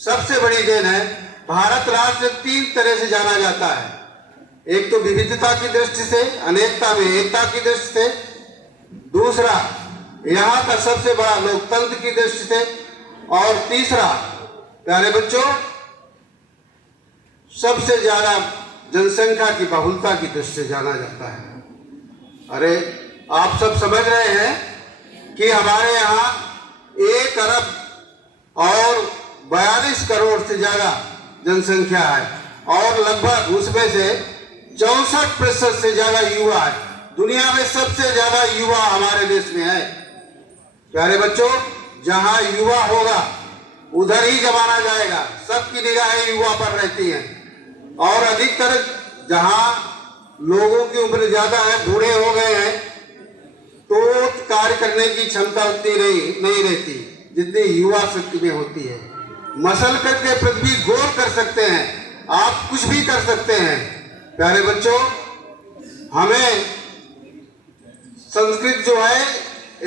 सबसे बड़ी देन है। भारत राष्ट्र 3 तरह से जाना जाता है। एक तो विविधता की दृष्टि से, अनेकता में एकता की दृष्टि से। दूसरा, यहाँ का सबसे बड़ा लोकतंत्र की दृष्टि से। और तीसरा, प्यारे बच्चों, सबसे ज्यादा जनसंख्या की बहुलता की दृष्टि से जाना जाता है। अरे आप सब समझ रहे हैं कि हमारे यहाँ 1 अरब और 42 करोड़ से ज्यादा जनसंख्या है और लगभग उसमें से 64% से ज्यादा युवा है। दुनिया में सबसे ज्यादा युवा हमारे देश में है। प्यारे बच्चों, जहां युवा होगा उधर ही जमाना जाएगा। सबकी निगाहें युवा पर रहती हैं और अधिकतर जहां लोगों की उम्र ज्यादा है, बूढ़े हो गए हैं, तो कार्य करने की क्षमता उतनी नहीं रहती जितनी युवा शक्ति में होती है। मसल करके पृथ्वी गोल कर सकते हैं, आप कुछ भी कर सकते हैं। प्यारे बच्चों, हमें संस्कृत जो है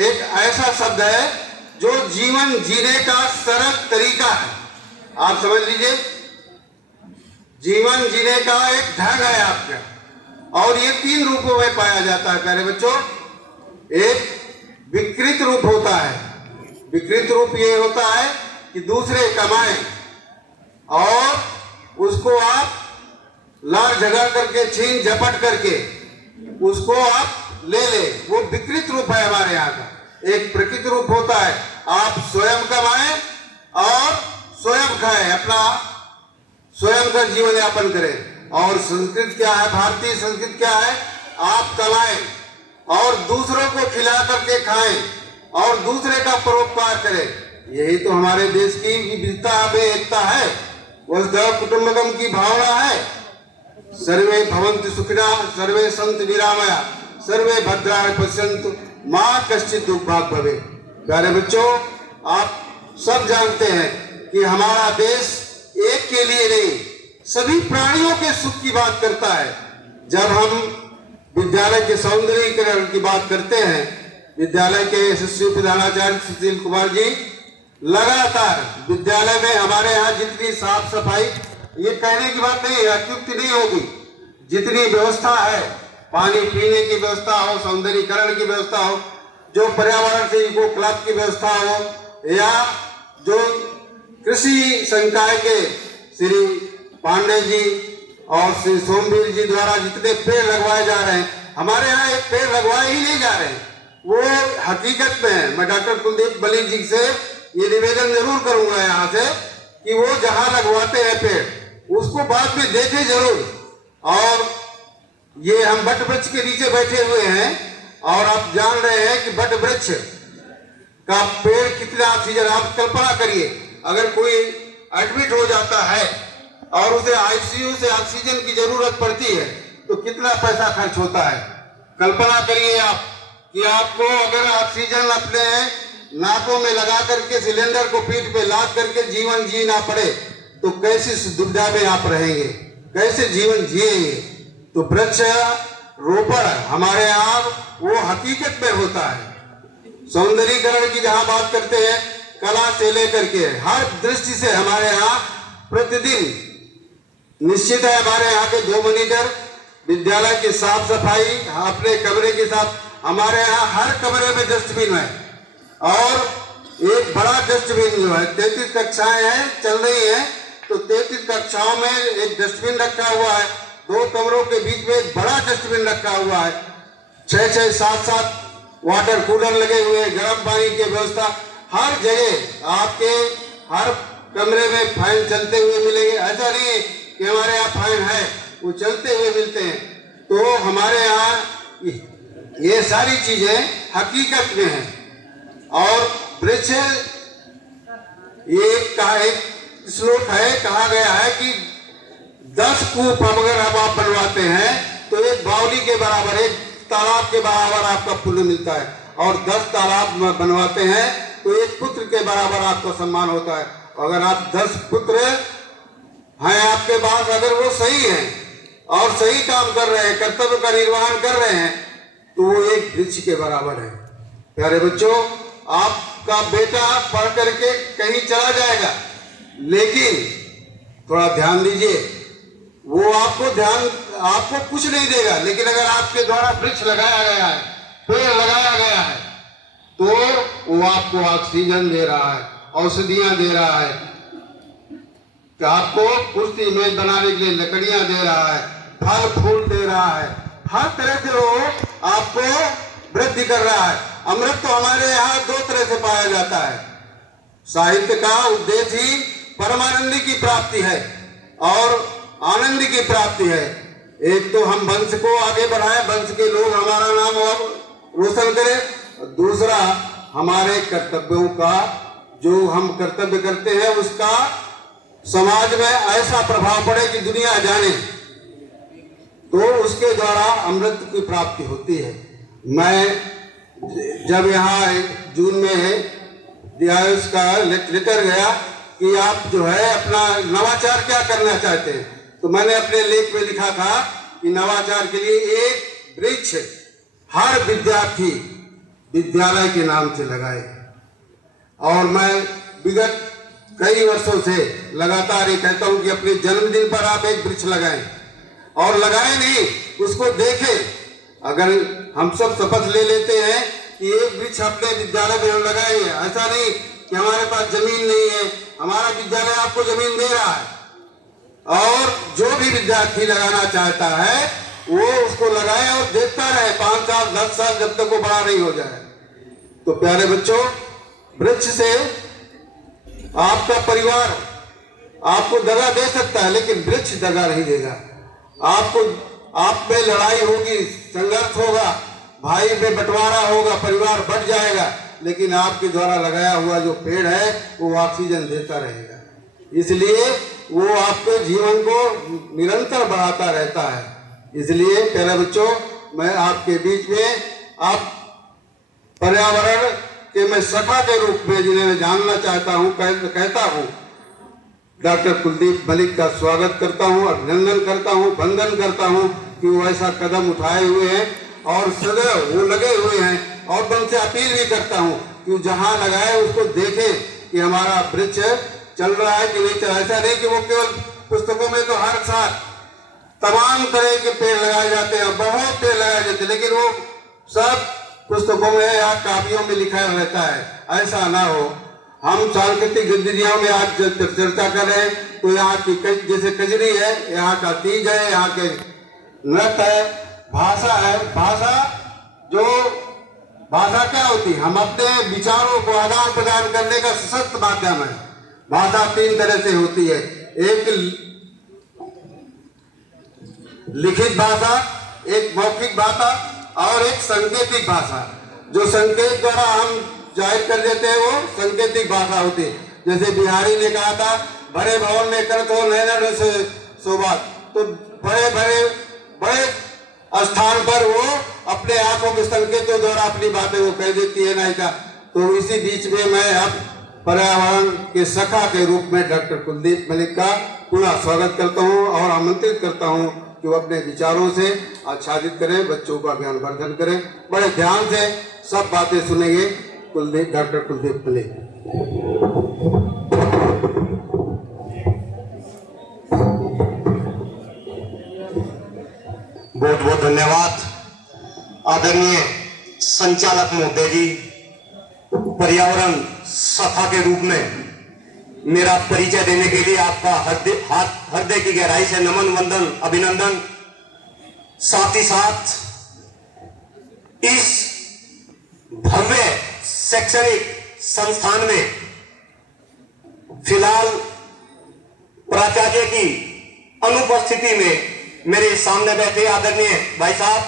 एक ऐसा शब्द है जो जीवन जीने का सरल तरीका है। आप समझ लीजिए, जीवन जीने का एक ढंग है आपका, और ये 3 रूपों में पाया जाता है। प्यारे बच्चों, एक विकृत रूप होता है। विकृत रूप ये होता है कि दूसरे कमाएं और उसको आप लाड़ झगड़ करके, छीन झपट करके उसको आप ले ले, वो विकृत रूप है हमारे यहाँ का। एक प्रकृत रूप होता है, आप स्वयं कमाएं और स्वयं खाएं, अपना स्वयं का जीवन यापन करें। और संस्कृत क्या है, भारतीय संस्कृत क्या है, आप कमाएं और दूसरों को खिला करके खाएं और दूसरे का परोपकार करें। यही तो हमारे देश की विविधता में एकता है, वसुधैव कुटुंबकम की भावना है। सर्वे भवन्तु सुखिनः, सर्वे सन्तु निरामया, सर्वे भद्राणि पश्यन्तु, मां कश्चित् दुर्भाग् भवेत्। प्यारे बच्चों, आप सब जानते हैं कि हमारा देश एक के लिए नहीं, सभी प्राणियों के सुख की बात करता है। जब हम विद्यालय के सौंदर्यीकरण की बात करते हैं, विद्यालय के यशस्वी प्रधानाचार्य सुशील कुमार जी लगातार विद्यालय में हमारे यहाँ जितनी साफ सफाई, ये कहने की बात नहीं है, अत्युक्ति नहीं होगी, जितनी व्यवस्था है, पानी पीने की व्यवस्था हो, सौंदर्यीकरण की व्यवस्था हो, जो पर्यावरण से इको क्लब की व्यवस्था हो, या जो कृषि संकाय के श्री पांडे जी और श्री सोमवीर जी द्वारा जितने पेड़ लगवाए जा रहे हैं, हमारे यहाँ एक पेड़ लगवाए ही नहीं जा रहे हैं। वो हकीकत में है। मैं डॉक्टर कुलदीप बली जी से ये निवेदन जरूर करूंगा यहाँ से कि वो जहाँ लगवाते हैं पेड़, उसको बाद में देखें जरूर। और ये हम वट वृक्ष के नीचे बैठे हुए हैं और आप जान रहे हैं कि वट वृक्ष का पेड़ कितना ऑक्सीजन, आप कल्पना करिए, अगर कोई एडमिट हो जाता है और उसे आईसीयू से ऑक्सीजन की जरूरत पड़ती है तो कितना पैसा खर्च होता है। कल्पना करिए आप कि आपको अगर ऑक्सीजन अपने नाकों में लगा करके सिलेंडर को पीठ पे लाद करके जीवन जीना पड़े तो कैसी दुविधा में आप रहेंगे, कैसे जीवन जिएंगे। तो वृक्ष रोपण हमारे यहाँ वो हकीकत में होता है। सौंदर्यीकरण की जहाँ बात करते हैं, कला से लेकर के हर दृष्टि से हमारे यहाँ प्रतिदिन निश्चित है, हमारे यहाँ के 2 मॉनिटर, विद्यालय की साफ सफाई, अपने कमरे के साथ, हमारे यहाँ हर कमरे में डस्टबिन है और एक बड़ा डस्टबिन जो है, 33 कक्षाएं हैं चल रही हैं, तो 33 कक्षाओं में एक डस्टबिन रखा हुआ है। 2 कमरों के बीच में एक बड़ा डस्टबिन रखा हुआ है। 6-6, 7-7 वाटर कूलर लगे हुए हैं, गर्म पानी की व्यवस्था हर जगह। आपके हर कमरे में फैन चलते हुए मिलेंगे। ऐसा नहीं कि हमारे यहाँ फैन है, वो चलते हुए मिलते हैं। तो हमारे यहाँ ये सारी चीजें हकीकत में हैं। और वृक्ष, ये एक श्लोक है, कहा गया है कि 10 कूप अगर आप बनवाते हैं तो एक बावली के बराबर, एक तालाब के बराबर आपका पुण्य मिलता है, और 10 तालाब बनवाते हैं तो एक पुत्र के बराबर आपका सम्मान होता है। अगर आप 10 पुत्र हैं आपके पास, अगर वो सही हैं और सही काम कर रहे हैं, कर्तव्य का निर्वहन कर रहे हैं, तो वो एक वृक्ष के बराबर है। प्यारे बच्चों, आपका बेटा पढ़ करके कहीं चला जाएगा, लेकिन थोड़ा ध्यान दीजिए, वो आपको कुछ नहीं देगा, लेकिन अगर आपके द्वारा वृक्ष लगाया गया है, पेड़ लगाया गया है, तो वो आपको ऑक्सीजन दे रहा है, औषधियां दे रहा है, कि आपको कुर्सी मेज बनाने के लिए लकड़ियां दे रहा है, फल फूल दे रहा है, हर तरह से वो आपको वृद्धि कर रहा है। अमृत तो हमारे यहाँ दो तरह से पाया जाता है। साहित्य का उद्देश्य ही परमानंद की प्राप्ति है और आनंद की प्राप्ति है। एक तो हम वंश को आगे बढ़ाएं, वंश के लोग हमारा नाम और रोशन करें, दूसरा हमारे कर्तव्यों का, जो हम कर्तव्य करते हैं उसका समाज में ऐसा प्रभाव पड़े कि दुनिया जाने, तो उसके द्वारा अमृत की प्राप्ति होती है। मैं जब यहाँ जून में DIOS का लेटर गया कि आप जो है अपना नवाचार क्या करना चाहते हैं, तो मैंने अपने लेख में लिखा था कि नवाचार के लिए एक वृक्ष हर विद्यार्थी विद्यालय के नाम से लगाए। और मैं विगत कई वर्षों से लगातार ये कहता हूं कि अपने जन्मदिन पर आप एक वृक्ष लगाएं, और लगाएं नहीं, उसको देखें। अगर हम सब शपथ ले लेते हैं कि एक वृक्ष अपने विद्यालय में हम लगाएंगे, ऐसा नहीं कि हमारे पास जमीन नहीं है, हमारा विद्यालय आपको जमीन दे रहा है, और जो भी विद्यार्थी लगाना चाहता है वो उसको लगाए और देखता रहे 5 साल 10 साल, जब तक वो बड़ा नहीं हो जाए। तो प्यारे बच्चों, वृक्ष से आपका परिवार आपको दगा दे सकता है, लेकिन वृक्ष दगा नहीं देगा आपको। आप में लड़ाई होगी, संघर्ष होगा, भाई में बंटवारा होगा, परिवार बढ़ जाएगा, लेकिन आपके द्वारा लगाया हुआ जो पेड़ है वो ऑक्सीजन देता रहेगा। इसलिए वो आपके जीवन को निरंतर बढ़ाता रहता है। इसलिए प्यारे बच्चों, मैं आपके बीच में आप पर्यावरण के मैं सखा के रूप में जिन्हें मैं जानना चाहता हूँ, कहता हूँ, डॉक्टर कुलदीप मलिक का स्वागत करता हूँ, अभिनंदन करता हूँ, वंदन करता हूँ कि वो ऐसा कदम उठाए हुए हैं और सदैव वो लगे हुए हैं। और मैं उनसे अपील भी करता हूँ कि जहाँ लगाए उसको देखें कि हमारा वृक्ष चल रहा है कि नहीं चल रहा। ऐसा नहीं कि वो केवल पुस्तकों में तो हर साल तमाम तरह के पेड़ लगाए जाते हैं, बहुत पेड़ लगाए जाते हैं, लेकिन वो सब पुस्तकों में या कापियों में लिखा रहता है। ऐसा ना हो। हम सांस्कृतिक गतिविधियों में आज चर्चा कर रहे हैं, तो यहाँ की जैसे कजरी है, यहाँ का तीज है, यहाँ के नृत्य है, भाषा है। भाषा क्या होती है? हम अपने विचारों को आदान प्रदान करने का सशक्त माध्यम है। भाषा 3 तरह से होती है, एक लिखित भाषा, एक मौखिक भाषा और एक सांकेतिक भाषा। जो संकेत द्वारा हम जाहिर कर देते हैं वो सांकेतिक भाषा होती है। जैसे बिहारी ने कहा था, बड़े भवन में करत हो नैना से सोबात, तो बड़े स्थान पर वो अपने आंखों के संकेतों द्वारा अपनी बातें वो कह देती है नायिका। तो इसी बीच में मैं अब पर्यावरण के सखा के रूप में डॉक्टर कुलदीप मलिक का पुनः स्वागत करता हूं और आमंत्रित करता हूं कि वो अपने विचारों से आच्छादित करें, बच्चों का ज्ञानवर्धन करें। बड़े ध्यान से सब बातें सुनेंगे डॉक्टर कुलदीप मलिक। बहुत बहुत धन्यवाद आदरणीय संचालक महोदय जी। पर्यावरण सखा के रूप में मेरा परिचय देने के लिए आपका हृदय की गहराई से नमन, वंदन, अभिनंदन। साथ ही साथ इस भव्य शैक्षणिक संस्थान में फिलहाल प्राचार्य की अनुपस्थिति में मेरे सामने बैठे आदरणीय भाई साहब,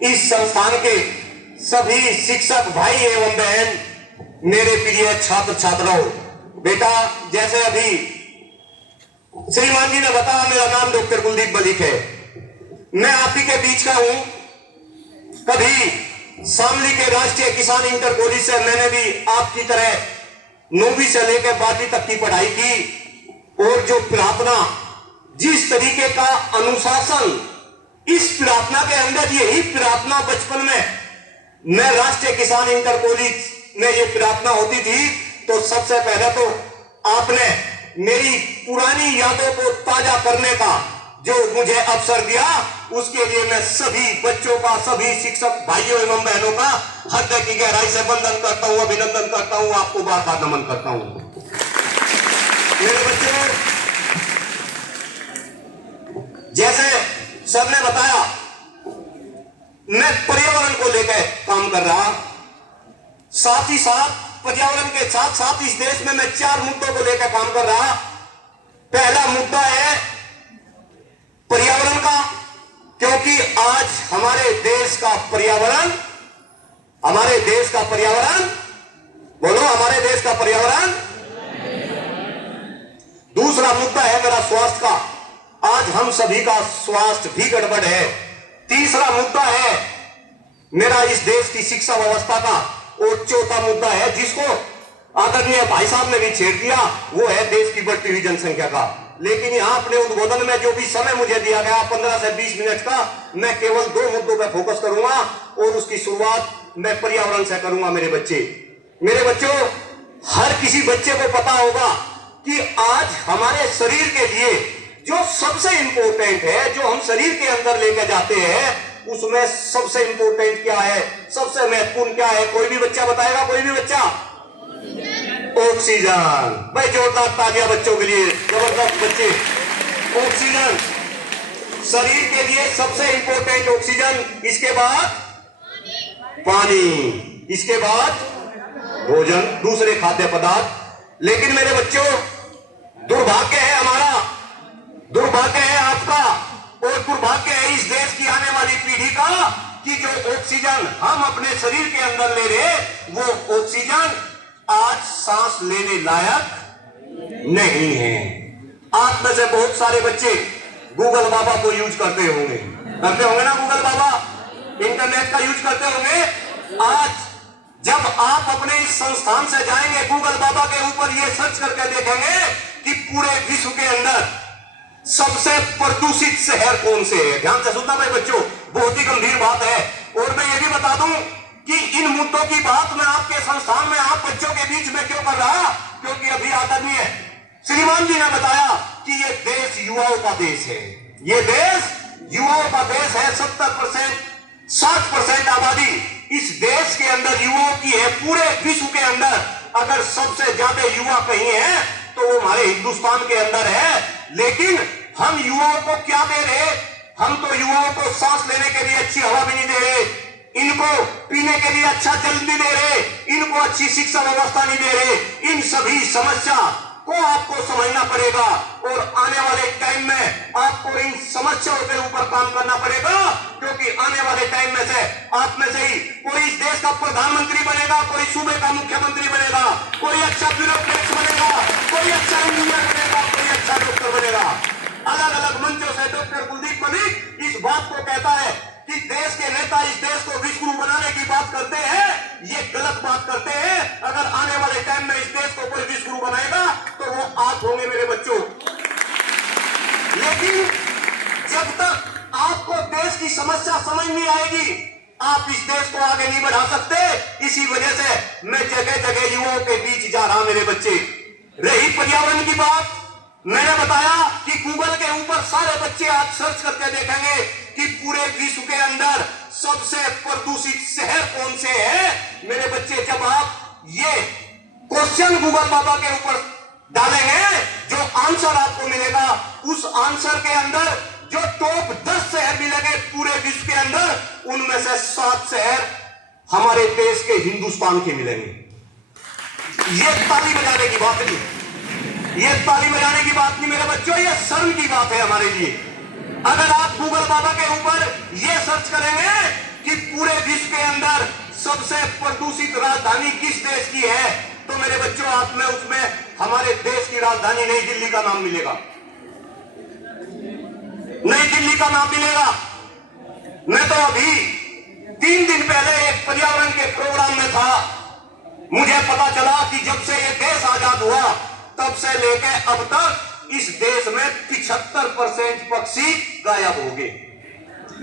इस संस्थान के सभी शिक्षक भाई एवं बहन, मेरे प्रिय छात्र छात्राओं, बेटा जैसे अभी श्रीमान जी ने बताया, मेरा नाम डॉक्टर कुलदीप मलिक है। मैं आप ही के बीच का हूं। कभी शामली के राष्ट्रीय किसान इंटर कॉलेज से मैंने भी आपकी तरह 9वीं से लेकर 12वीं तक की पढ़ाई की, और जो प्रार्थना, जिस तरीके का अनुशासन इस प्रार्थना के अंदर, यही प्रार्थना बचपन में मैं राष्ट्रीय किसान इंटर कॉलेज में ये प्रार्थना होती थी, तो सबसे पहले तो आपने मेरी पुरानी यादों को ताजा करने का जो मुझे अवसर दिया, उसके लिए मैं सभी बच्चों का, सभी शिक्षक भाइयों एवं बहनों का हृदय की गहराई से वंदन करता हूं, अभिनंदन करता हूं, आपको बार बार नमन करता हूं। मेरे बच्चों, जैसे सर ने बताया, मैं पर्यावरण को लेकर काम कर रहा, साथ ही साथ पर्यावरण के साथ साथ इस देश में मैं 4 मुद्दों को लेकर काम कर रहा। पहला मुद्दा है पर्यावरण का, क्योंकि आज हमारे देश का पर्यावरण बोलो, हमारे देश का पर्यावरण। दूसरा मुद्दा है मेरा स्वास्थ्य का, आज हम सभी का स्वास्थ्य भी गड़बड़ है। तीसरा मुद्दा है मेरा इस देश की शिक्षा व्यवस्था का, और चौथा मुद्दा है जिसको आदरणीय भाई साहब ने भी छेड़ दिया, वो है देश की बढ़ती हुई जनसंख्या का। लेकिन यहां अपने उद्बोधन में जो भी समय मुझे दिया गया 15 से 20 मिनट का, मैं केवल 2 मुद्दों पर फोकस करूंगा, और उसकी शुरुआत मैं पर्यावरण से करूंगा। मेरे बच्चों, हर किसी बच्चे को पता होगा कि आज हमारे शरीर के लिए जो सबसे इंपॉर्टेंट है, जो हम शरीर के अंदर लेकर जाते हैं, उसमें सबसे इंपॉर्टेंट क्या है, सबसे महत्वपूर्ण क्या है? कोई भी बच्चा बताएगा? कोई भी बच्चा? ऑक्सीजन। भाई जोरदार तालियां बच्चों के लिए, जबरदस्त बच्चे। ऑक्सीजन शरीर के लिए सबसे इंपॉर्टेंट ऑक्सीजन, इसके बाद पानी, इसके बाद भोजन, दूसरे खाद्य पदार्थ। लेकिन मेरे बच्चों, दुर्भाग्य है हमारा, दुर्भाग्य है आपका, और दुर्भाग्य है इस देश की आने वाली पीढ़ी का कि जो ऑक्सीजन हम अपने शरीर के अंदर ले रहे, वो ऑक्सीजन आज सांस लेने लायक नहीं है। आप में से बहुत सारे बच्चे गूगल बाबा को यूज करते होंगे ना? गूगल बाबा, इंटरनेट का यूज करते होंगे। आज जब आप अपने इस संस्थान से जाएंगे, गूगल बाबा के ऊपर ये सर्च करके देखेंगे कि पूरे विश्व के अंदर सबसे प्रदूषित शहर कौन से है। ध्यान से सुनना भाई बच्चों, बहुत ही गंभीर बात है। और मैं ये भी बता दूं कि इन मुद्दों की बात मैं आपके संस्थान में आप बच्चों के बीच में क्यों कर रहा, क्योंकि अभी आदरणीय श्रीमान जी ने बताया कि ये देश युवाओं का देश है, ये देश युवाओं का देश है। 70% 60% आबादी इस देश के अंदर युवाओं की है। पूरे विश्व के अंदर अगर सबसे ज्यादा युवा कहीं है तो वो हमारे हिंदुस्तान के अंदर है। लेकिन हम युवाओं को क्या दे रहे? हम तो युवाओं को सांस लेने के लिए अच्छी हवा भी नहीं दे रहे, इनको पीने के लिए अच्छा जल नहीं दे रहे, इनको अच्छी शिक्षा व्यवस्था नहीं दे रहे। इन सभी समस्या को आपको समझना पड़ेगा, और आने वाले टाइम में आपको इन समस्याओं के ऊपर काम करना पड़ेगा, क्योंकि आने वाले टाइम में से आप में से ही कोई इस देश का प्रधानमंत्री बनेगा, कोई सूबे का मुख्यमंत्री बनेगा, कोई अच्छा ब्यूरोक्रेट बनेगा, कोई अच्छा इंजीनियर बनेगा, कोई अच्छा डॉक्टर बनेगा। अलग अलग मंचों से डॉक्टर कुलदीप मलिक इस बात को कहता है कि देश के नेता इस देश को विश्व गुरु बनाने की बात करते हैं, ये गलत बात करते हैं। अगर आने वाले टाइम में इस देश को कोई विश्व गुरु बनाएगा तो वो आप होंगे मेरे बच्चों। लेकिन जब तक आपको देश की समस्या समझ नहीं आएगी, आप इस देश को आगे नहीं बढ़ा सकते। इसी वजह से मैं जगह जगह युवाओं के बीच जा रहा। मेरे बच्चे, रही पर्यावरण की बात, मैंने बताया कि गूगल के ऊपर सारे बच्चे आज सर्च करके देखेंगे कि पूरे विश्व के अंदर सबसे प्रदूषित शहर कौन से है। मेरे बच्चे, जब आप ये क्वेश्चन गूगल बाबा के ऊपर डालेंगे, जो आंसर आपको मिलेगा, उस आंसर के अंदर जो टॉप 10 शहर मिलेंगे पूरे विश्व के अंदर, उनमें से 7 शहर हमारे देश के हिंदुस्तान के मिलेंगे। ये ताली बजाने की बात नहीं, ये ताली बजाने की बात नहीं मेरे बच्चों, ये शर्म की बात है हमारे लिए। अगर आप गूगल बाबा के ऊपर ये सर्च करेंगे कि पूरे विश्व के अंदर सबसे प्रदूषित राजधानी किस देश की है, तो मेरे बच्चों आप में उसमें हमारे देश की राजधानी नई दिल्ली का नाम मिलेगा, नई दिल्ली का नाम मिलेगा। मैं तो अभी 3 दिन पहले एक पर्यावरण के प्रोग्राम में था, मुझे पता चला कि जब से ये देश आजाद हुआ तब से लेकर अब तक इस देश में 75% पक्षी गायब हो गए।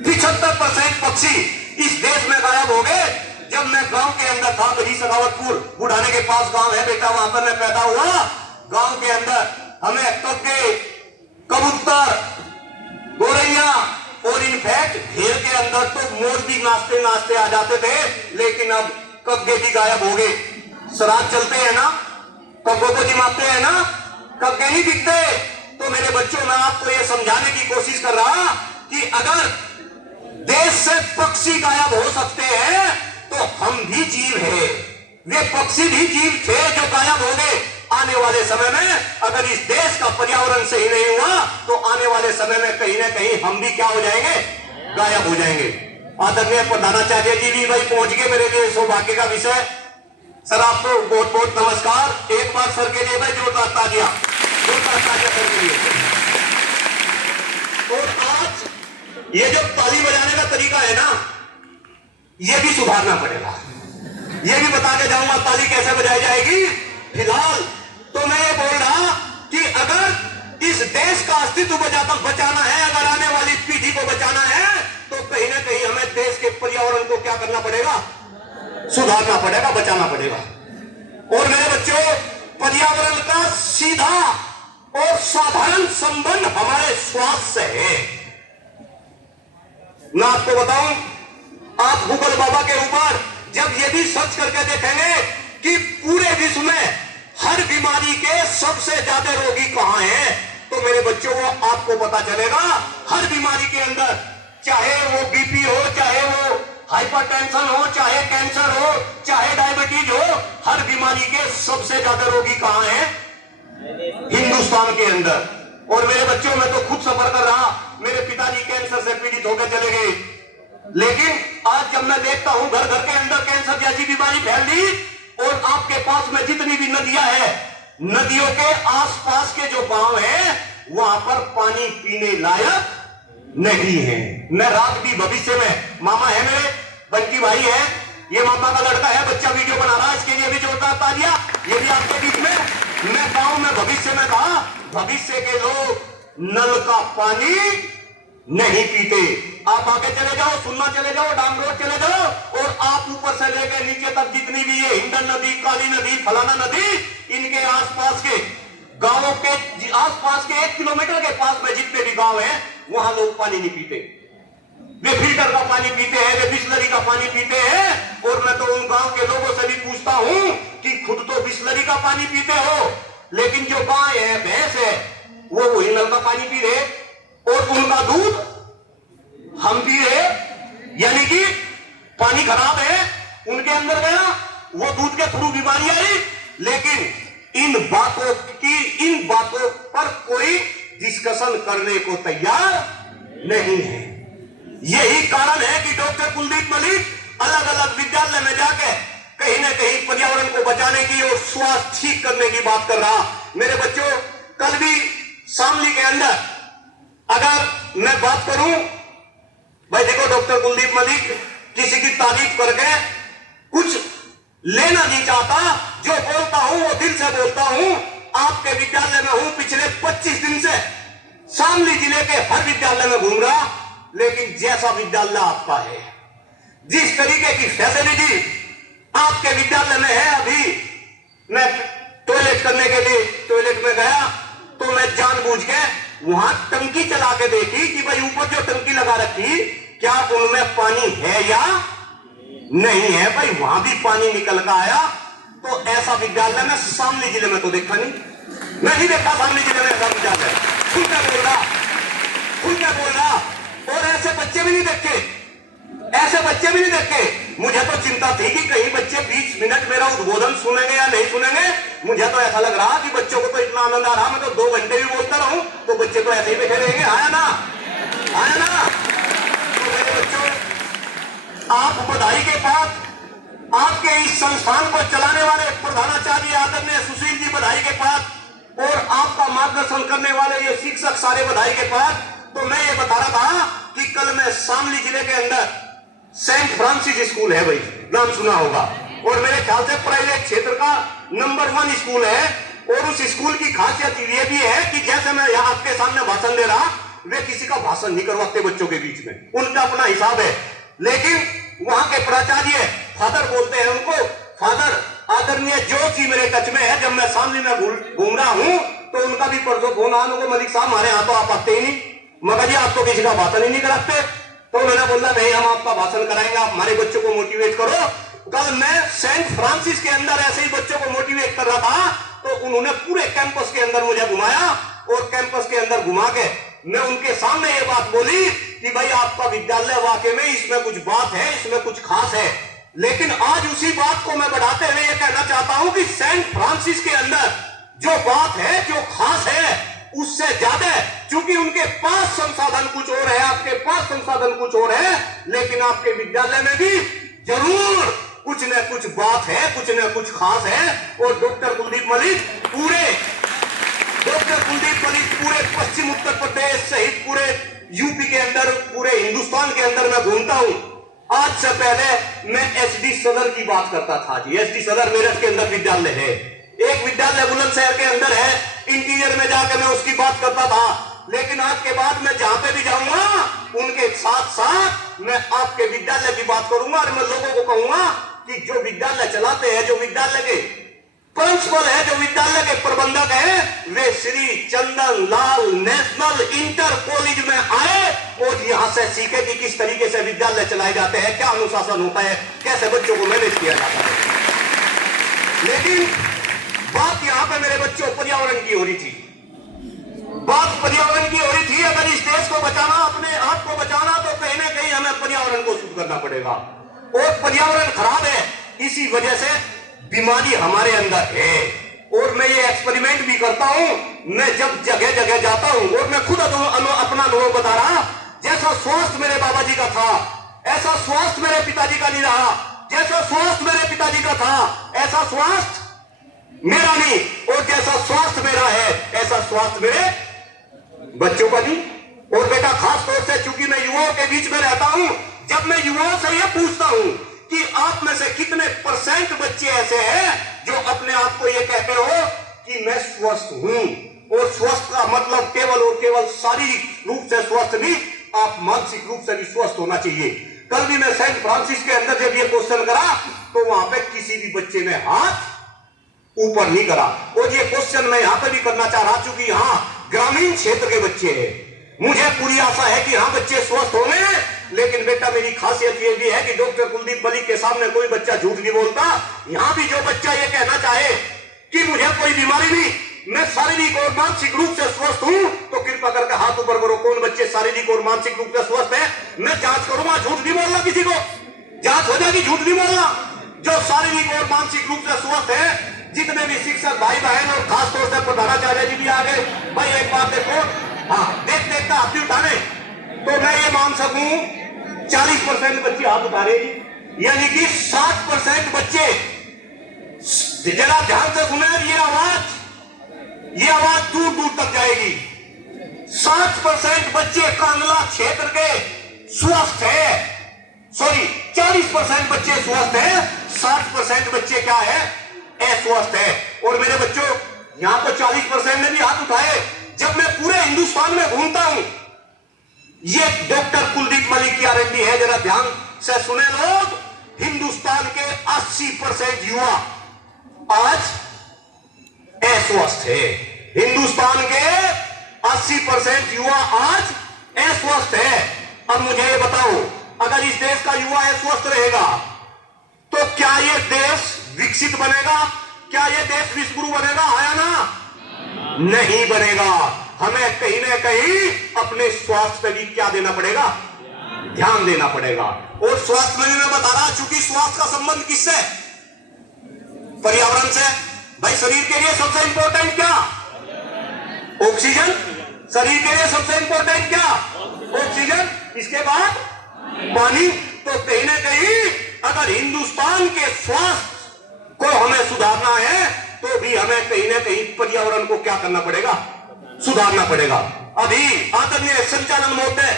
75% पक्षी इस देश में गायब हो गए। जब मैं गांव के अंदर था, बड़ी सखावतपुर बुढ़ाने के पास गांव है बेटा, वहां पर मैं पैदा हुआ। गांव के अंदर हमें कग्गे, कबूतर, गोरैया और इनफैक्ट घेर के अंदर तो मोर भी नाचते नाचते आ जाते थे, लेकिन अब कग्गे भी गायब हो गए। श्राद्ध चलते हैं ना, कग्गों को जिमाते हैं ना, कग्गे नहीं दिखते। तो मेरे बच्चों, मैं आपको यह समझाने की कोशिश कर रहा कि अगर देश से पक्षी गायब हो सकते हैं तो हम भी जीव हैं। वे पक्षी भी जीव थे जो गायब हो गए। आने वाले समय में अगर इस देश का पर्यावरण सही नहीं हुआ तो आने वाले समय में कहीं ना कहीं हम भी क्या हो जाएंगे, गायब हो जाएंगे। आदरणीय प्रधानाचार्य जी भी भाई पहुंच गए, मेरे लिए सौभाग्य का विषय। सर आपको बहुत बहुत नमस्कार। एक बार सर के लिए भाई जोरदार तालियां, जोरदार तालियां सर के लिए। और आज ये जो ताली बजाने का तरीका है ना, ये भी सुधारना पड़ेगा। ये भी बता के जाऊंगा ताली कैसे बजाई जाएगी। फिलहाल तो मैं ये बोल रहा कि अगर इस देश का अस्तित्व बचाना है, अगर आने वाली पीढ़ी को बचाना है, तो कहीं ना कहीं हमें देश के पर्यावरण को क्या करना पड़ेगा, सुधारना पड़ेगा, बचाना पड़ेगा। और मेरे बच्चों, पर्यावरण का सीधा और साधारण संबंध हमारे स्वास्थ्य से है। मैं आपको बताऊं, आप गूगल बाबा के ऊपर जब ये भी सर्च करके देखेंगे कि पूरे विश्व में हर बीमारी के सबसे ज्यादा रोगी कहां हैं, तो मेरे बच्चों को आपको पता चलेगा हर बीमारी के अंदर, चाहे वो बीपी हो, चाहे वो हाइपरटेंशन हो, चाहे कैंसर हो, चाहे डायबिटीज हो, हर बीमारी के सबसे ज्यादा रोगी कहां हैं, हिंदुस्तान के अंदर। और मेरे बच्चों, मैं तो खुद सफर कर रहा, मेरे पिताजी कैंसर से पीड़ित होकर चले गए, लेकिन आज जब मैं देखता हूं घर घर के अंदर कैंसर जैसी बीमारी फैल रही, और आपके पास में जितनी भी नदियां हैं, नदियों के आसपास के जो गांव हैं, वहां पर पानी पीने लायक नहीं है। मैं रात भी भविष्य में, मामा है मेरे, बंटी भाई है, ये मामा का लड़का है, बच्चा वीडियो बना रहा है, इसके लिए भी जोरदार तालियां। ये भी आपके बीच में, मैं गांव में भविष्य में था, भविष्य के लोग नल का पानी नहीं पीते। आप आगे चले जाओ, सुनना चले जाओ, डांग रोड चले जाओ, और आप ऊपर से लेकर नीचे तक जितनी भी ये हिंडन नदी, काली नदी, फलाना नदी, इनके आसपास के गांवों के आसपास के 1 किलोमीटर के पास में जितने भी गांव हैं, वहां लोग पानी नहीं पीते। वे फिल्टर का पानी पीते हैं, वे बिस्लरी का पानी पीते हैं। और मैं तो उन गांव के लोगों से भी पूछता हूं कि खुद तो बिस्लरी का पानी पीते हो, लेकिन जो गाय है, भैंस है, वो वही नल का पानी पी रहे, और उनका दूध हम पी रहे। यानी कि पानी खराब है, उनके अंदर गया, वो दूध के थ्रू बीमारी आई। लेकिन इन बातों पर कोई डिस्कशन करने को तैयार नहीं है। यही कारण है कि डॉक्टर कुलदीप मलिक अलग अलग विद्यालय में जाकर कहीं ना कहीं पर्यावरण को बचाने की और स्वास्थ्य ठीक करने की बात कर रहा। मेरे बच्चों, कल भी शामली के अंदर अगर मैं बात करूं, भाई देखो, डॉक्टर कुलदीप मलिक किसी की तारीफ करके कुछ लेना नहीं चाहता, जो बोलता हूं वो दिल से बोलता हूं। आपके विद्यालय में हूं, पिछले 25 दिन से शामली जिले के हर विद्यालय में घूम रहा, लेकिन जैसा विद्यालय आपका है, जिस तरीके की फैसिलिटी आपके विद्यालय में है, अभी मैं टॉयलेट करने के लिए टॉयलेट में गया तो मैं जानबूझ के वहां टंकी चला के देखी कि भाई ऊपर जो टंकी लगा रखी, क्या उनमें पानी है या नहीं है। भाई वहां भी पानी निकल कर आया। तो ऐसा विद्यालय में शामली जिले में तो देखा नहीं, मैं नहीं देखा शामली जिले में ऐसा विद्यालय। खुल के बोल रहा, खुल के बोल रहा। और ऐसे बच्चे भी नहीं देखे, ऐसे बच्चे भी नहीं देखे। मुझे तो चिंता थी कि कहीं बच्चे 20 मिनट मेरा उद्बोधन सुनेंगे या नहीं सुनेंगे। मुझे तो ऐसा लग रहा कि बच्चों को तो इतना आनंद आ रहा, मैं तो 2 घंटे भी बोलता रहूं तो बच्चे तो ऐसे ही बैठे रहेंगे। आया ना, आया ना। तो मेरे बच्चों, आप बधाई के बाद आपके इस संस्थान को चलाने वाले प्रधानाचार्य आदरणीय सुशील जी बधाई के बाद, और आपका मार्गदर्शन करने वाले ये शिक्षक सारे बधाई के बाद, तो मैं ये बता रहा था कि कल मैं शामली जिले के अंदर सेंट फ्रांसिस स्कूल है, भाई नाम सुना होगा, और मेरे ख्याल से प्राइवेट क्षेत्र का नंबर 1 स्कूल है। और उस स्कूल की खासियत ये भी है कि जैसे मैं यहाँ आपके सामने भाषण दे रहा, वे किसी का भाषण नहीं करवाते बच्चों के बीच में, उनका अपना हिसाब है। लेकिन वहां के प्राचार्य फादर बोलते हैं उनको, फादर आदरणीय जो कि मेरे टच में है, जब मैं शामली में घूम रहा हूं तो उनका भी परसों फोन आने को, मलिक साहब हमारे यहाँ तो आप आते ही नहीं, मगर जी आप तो किसी का भाषण ही नहीं कराते। तो उन्होंने बोला नहीं हम आपका भाषण कराएंगे, आप हमारे बच्चों को मोटिवेट करो। कल मैं सेंट फ्रांसिस के अंदर ऐसे ही बच्चों को मोटिवेट कर रहा था, तो उन्होंने पूरे कैंपस के अंदर मुझे घुमाया और कैंपस के अंदर घुमा के मैं उनके सामने ये बात बोली कि भाई आपका विद्यालय वाकई में इसमें कुछ बात है, इसमें कुछ खास है। लेकिन आज उसी बात को मैं बढ़ाते हुए ये कहना चाहता हूं कि सेंट फ्रांसिस के अंदर जो बात है, जो खास है, उससे ज्यादा, क्योंकि उनके पास संसाधन कुछ और है, आपके पास संसाधन कुछ और है, लेकिन आपके विद्यालय में भी जरूर कुछ न कुछ बात है, कुछ न कुछ खास है। और डॉक्टर कुलदीप मलिक पूरे पश्चिम उत्तर प्रदेश सहित पूरे यूपी के अंदर, पूरे हिंदुस्तान के अंदर मैं घूमता हूं। आज से पहले मैं एसडी सदर की बात करता था जी। एसडी सदर मेरठ के अंदर विद्यालय है, एक विद्यालय बुलंदशहर के अंदर है, इंटीरियर में जाकर मैं उसकी बात करता था। लेकिन आज के बाद मैं जहां पे भी जाऊंगा उनके साथ साथ मैं आपके विद्यालय की बात करूंगा और मैं लोगों को कहूंगा कि जो विद्यालय चलाते हैं, जो विद्यालय के प्रिंसिपल है, जो विद्यालय के प्रबंधक है, वे श्री चंदन लाल नेशनल इंटर कॉलेज में आए और यहां से सीखे कि किस तरीके से विद्यालय चलाए जाते हैं, क्या अनुशासन होता है, कैसे बच्चों को मैनेज किया जाता है। लेकिन बात यहां पे मेरे बच्चों पर्यावरण की हो रही थी, बात पर्यावरण की हो रही थी। अगर इस देश को बचाना, अपने आप को बचाना, तो कहीं ना कहीं हमें पर्यावरण को शुद्ध करना पड़ेगा। और पर्यावरण खराब है, इसी वजह से बीमारी हमारे अंदर है। और मैं ये एक्सपेरिमेंट भी करता हूं, मैं जब जगह जगह जाता हूं और मैं खुद अपना अनुभव बता रहा, जैसा स्वास्थ्य मेरे बाबा जी का था ऐसा स्वास्थ्य मेरे पिताजी का नहीं रहा, जैसा स्वास्थ्य मेरे पिताजी का था ऐसा स्वास्थ्य मेरा नहीं, और जैसा स्वास्थ्य मेरा है ऐसा स्वास्थ्य मेरे बच्चों का नहीं। और बेटा खास तौर से चूंकि मैं युवाओं के बीच में रहता हूं, जब मैं युवाओं से यह पूछता हूं कि आप में से कितने % बच्चे ऐसे हैं जो अपने आप को यह कहते हो कि मैं स्वस्थ हूं, और स्वस्थ का मतलब केवल और केवल शारीरिक रूप से स्वस्थ नहीं, आप मानसिक रूप से भी स्वस्थ होना चाहिए। कल भी मैं सेंट फ्रांसिस के अंदर जब ये क्वेश्चन करा तो वहां पे किसी भी बच्चे ने हाथ ऊपर नहीं करा, और ये क्वेश्चन मैं यहां पर भी करना चाह रहा, चूंकि यहां ग्रामीण क्षेत्र के बच्चे हैं। मुझे पूरी आशा है कि यहां बच्चे स्वस्थ होंगे, लेकिन बेटा मेरी खासियत यह भी है कि डॉक्टर कुलदीप मलिक के सामने कोई बच्चा झूठ नहीं बोलता। यहां भी जो बच्चा ये कहना चाहे कि मुझे कोई बीमारी नहीं, मैं शारीरिक और मानसिक रूप से स्वस्थ हूं, तो कृपा करके हाथ ऊपर करो। कौन बच्चे शारीरिक और मानसिक रूप से स्वस्थ है? मैं जांच करूंगा, झूठ नहीं बोलना, किसी को जांच हो जाएगी, झूठ नहीं बोलना। जो शारीरिक और मानसिक रूप से स्वस्थ है, जितने भी शिक्षक भाई बहन और खास तौर से प्रधानाचार्य जी भी आ गए, भाई एक बात देखो, हाँ देख देखता हाथ उठाने, तो मैं ये मान सकूं 40% बच्चे हाथ उठा रहे, यानी कि 60% बच्चे, जरा ध्यान से सुने, ये आवाज दूर दूर तक जाएगी। 60% बच्चे कांगला क्षेत्र के स्वस्थ है, सॉरी 40% बच्चे स्वस्थ है, 60% बच्चे क्या है, अस्वस्थ है। और मेरे बच्चों यहां पर 40% ने भी हाथ उठाए। जब मैं पूरे हिंदुस्तान में घूमता हूं, ये डॉक्टर कुलदीप मलिक की गारंटी है, जरा ध्यान से सुने लोग, हिंदुस्तान के 80% युवा आज अस्वस्थ है। हिंदुस्तान के 80% युवा आज अस्वस्थ है। अब मुझे ये बताओ, अगर इस देश का युवा अस्वस्थ रहेगा तो क्या ये देश विकसित बनेगा? क्या ये देश विश्व गुरु बनेगा? आया ना? नहीं बनेगा। हमें कहीं ना कहीं अपने स्वास्थ्य पे भी क्या देना पड़ेगा? ध्यान देना पड़ेगा। और स्वास्थ्य में मैं बता रहा, चूंकि स्वास्थ्य का संबंध किससे? पर्यावरण से। भाई शरीर के लिए सबसे इंपॉर्टेंट क्या? ऑक्सीजन। शरीर के लिए सबसे इंपॉर्टेंट क्या? ऑक्सीजन। इसके बाद पानी। तो कहीं ना कहीं अगर हिंदुस्तान के स्वास्थ्य को हमें सुधारना है, तो भी हमें कहीं ना कहीं पर्यावरण को क्या करना पड़ेगा? सुधारना पड़ेगा। अभी आदरणीय संचालन महोदय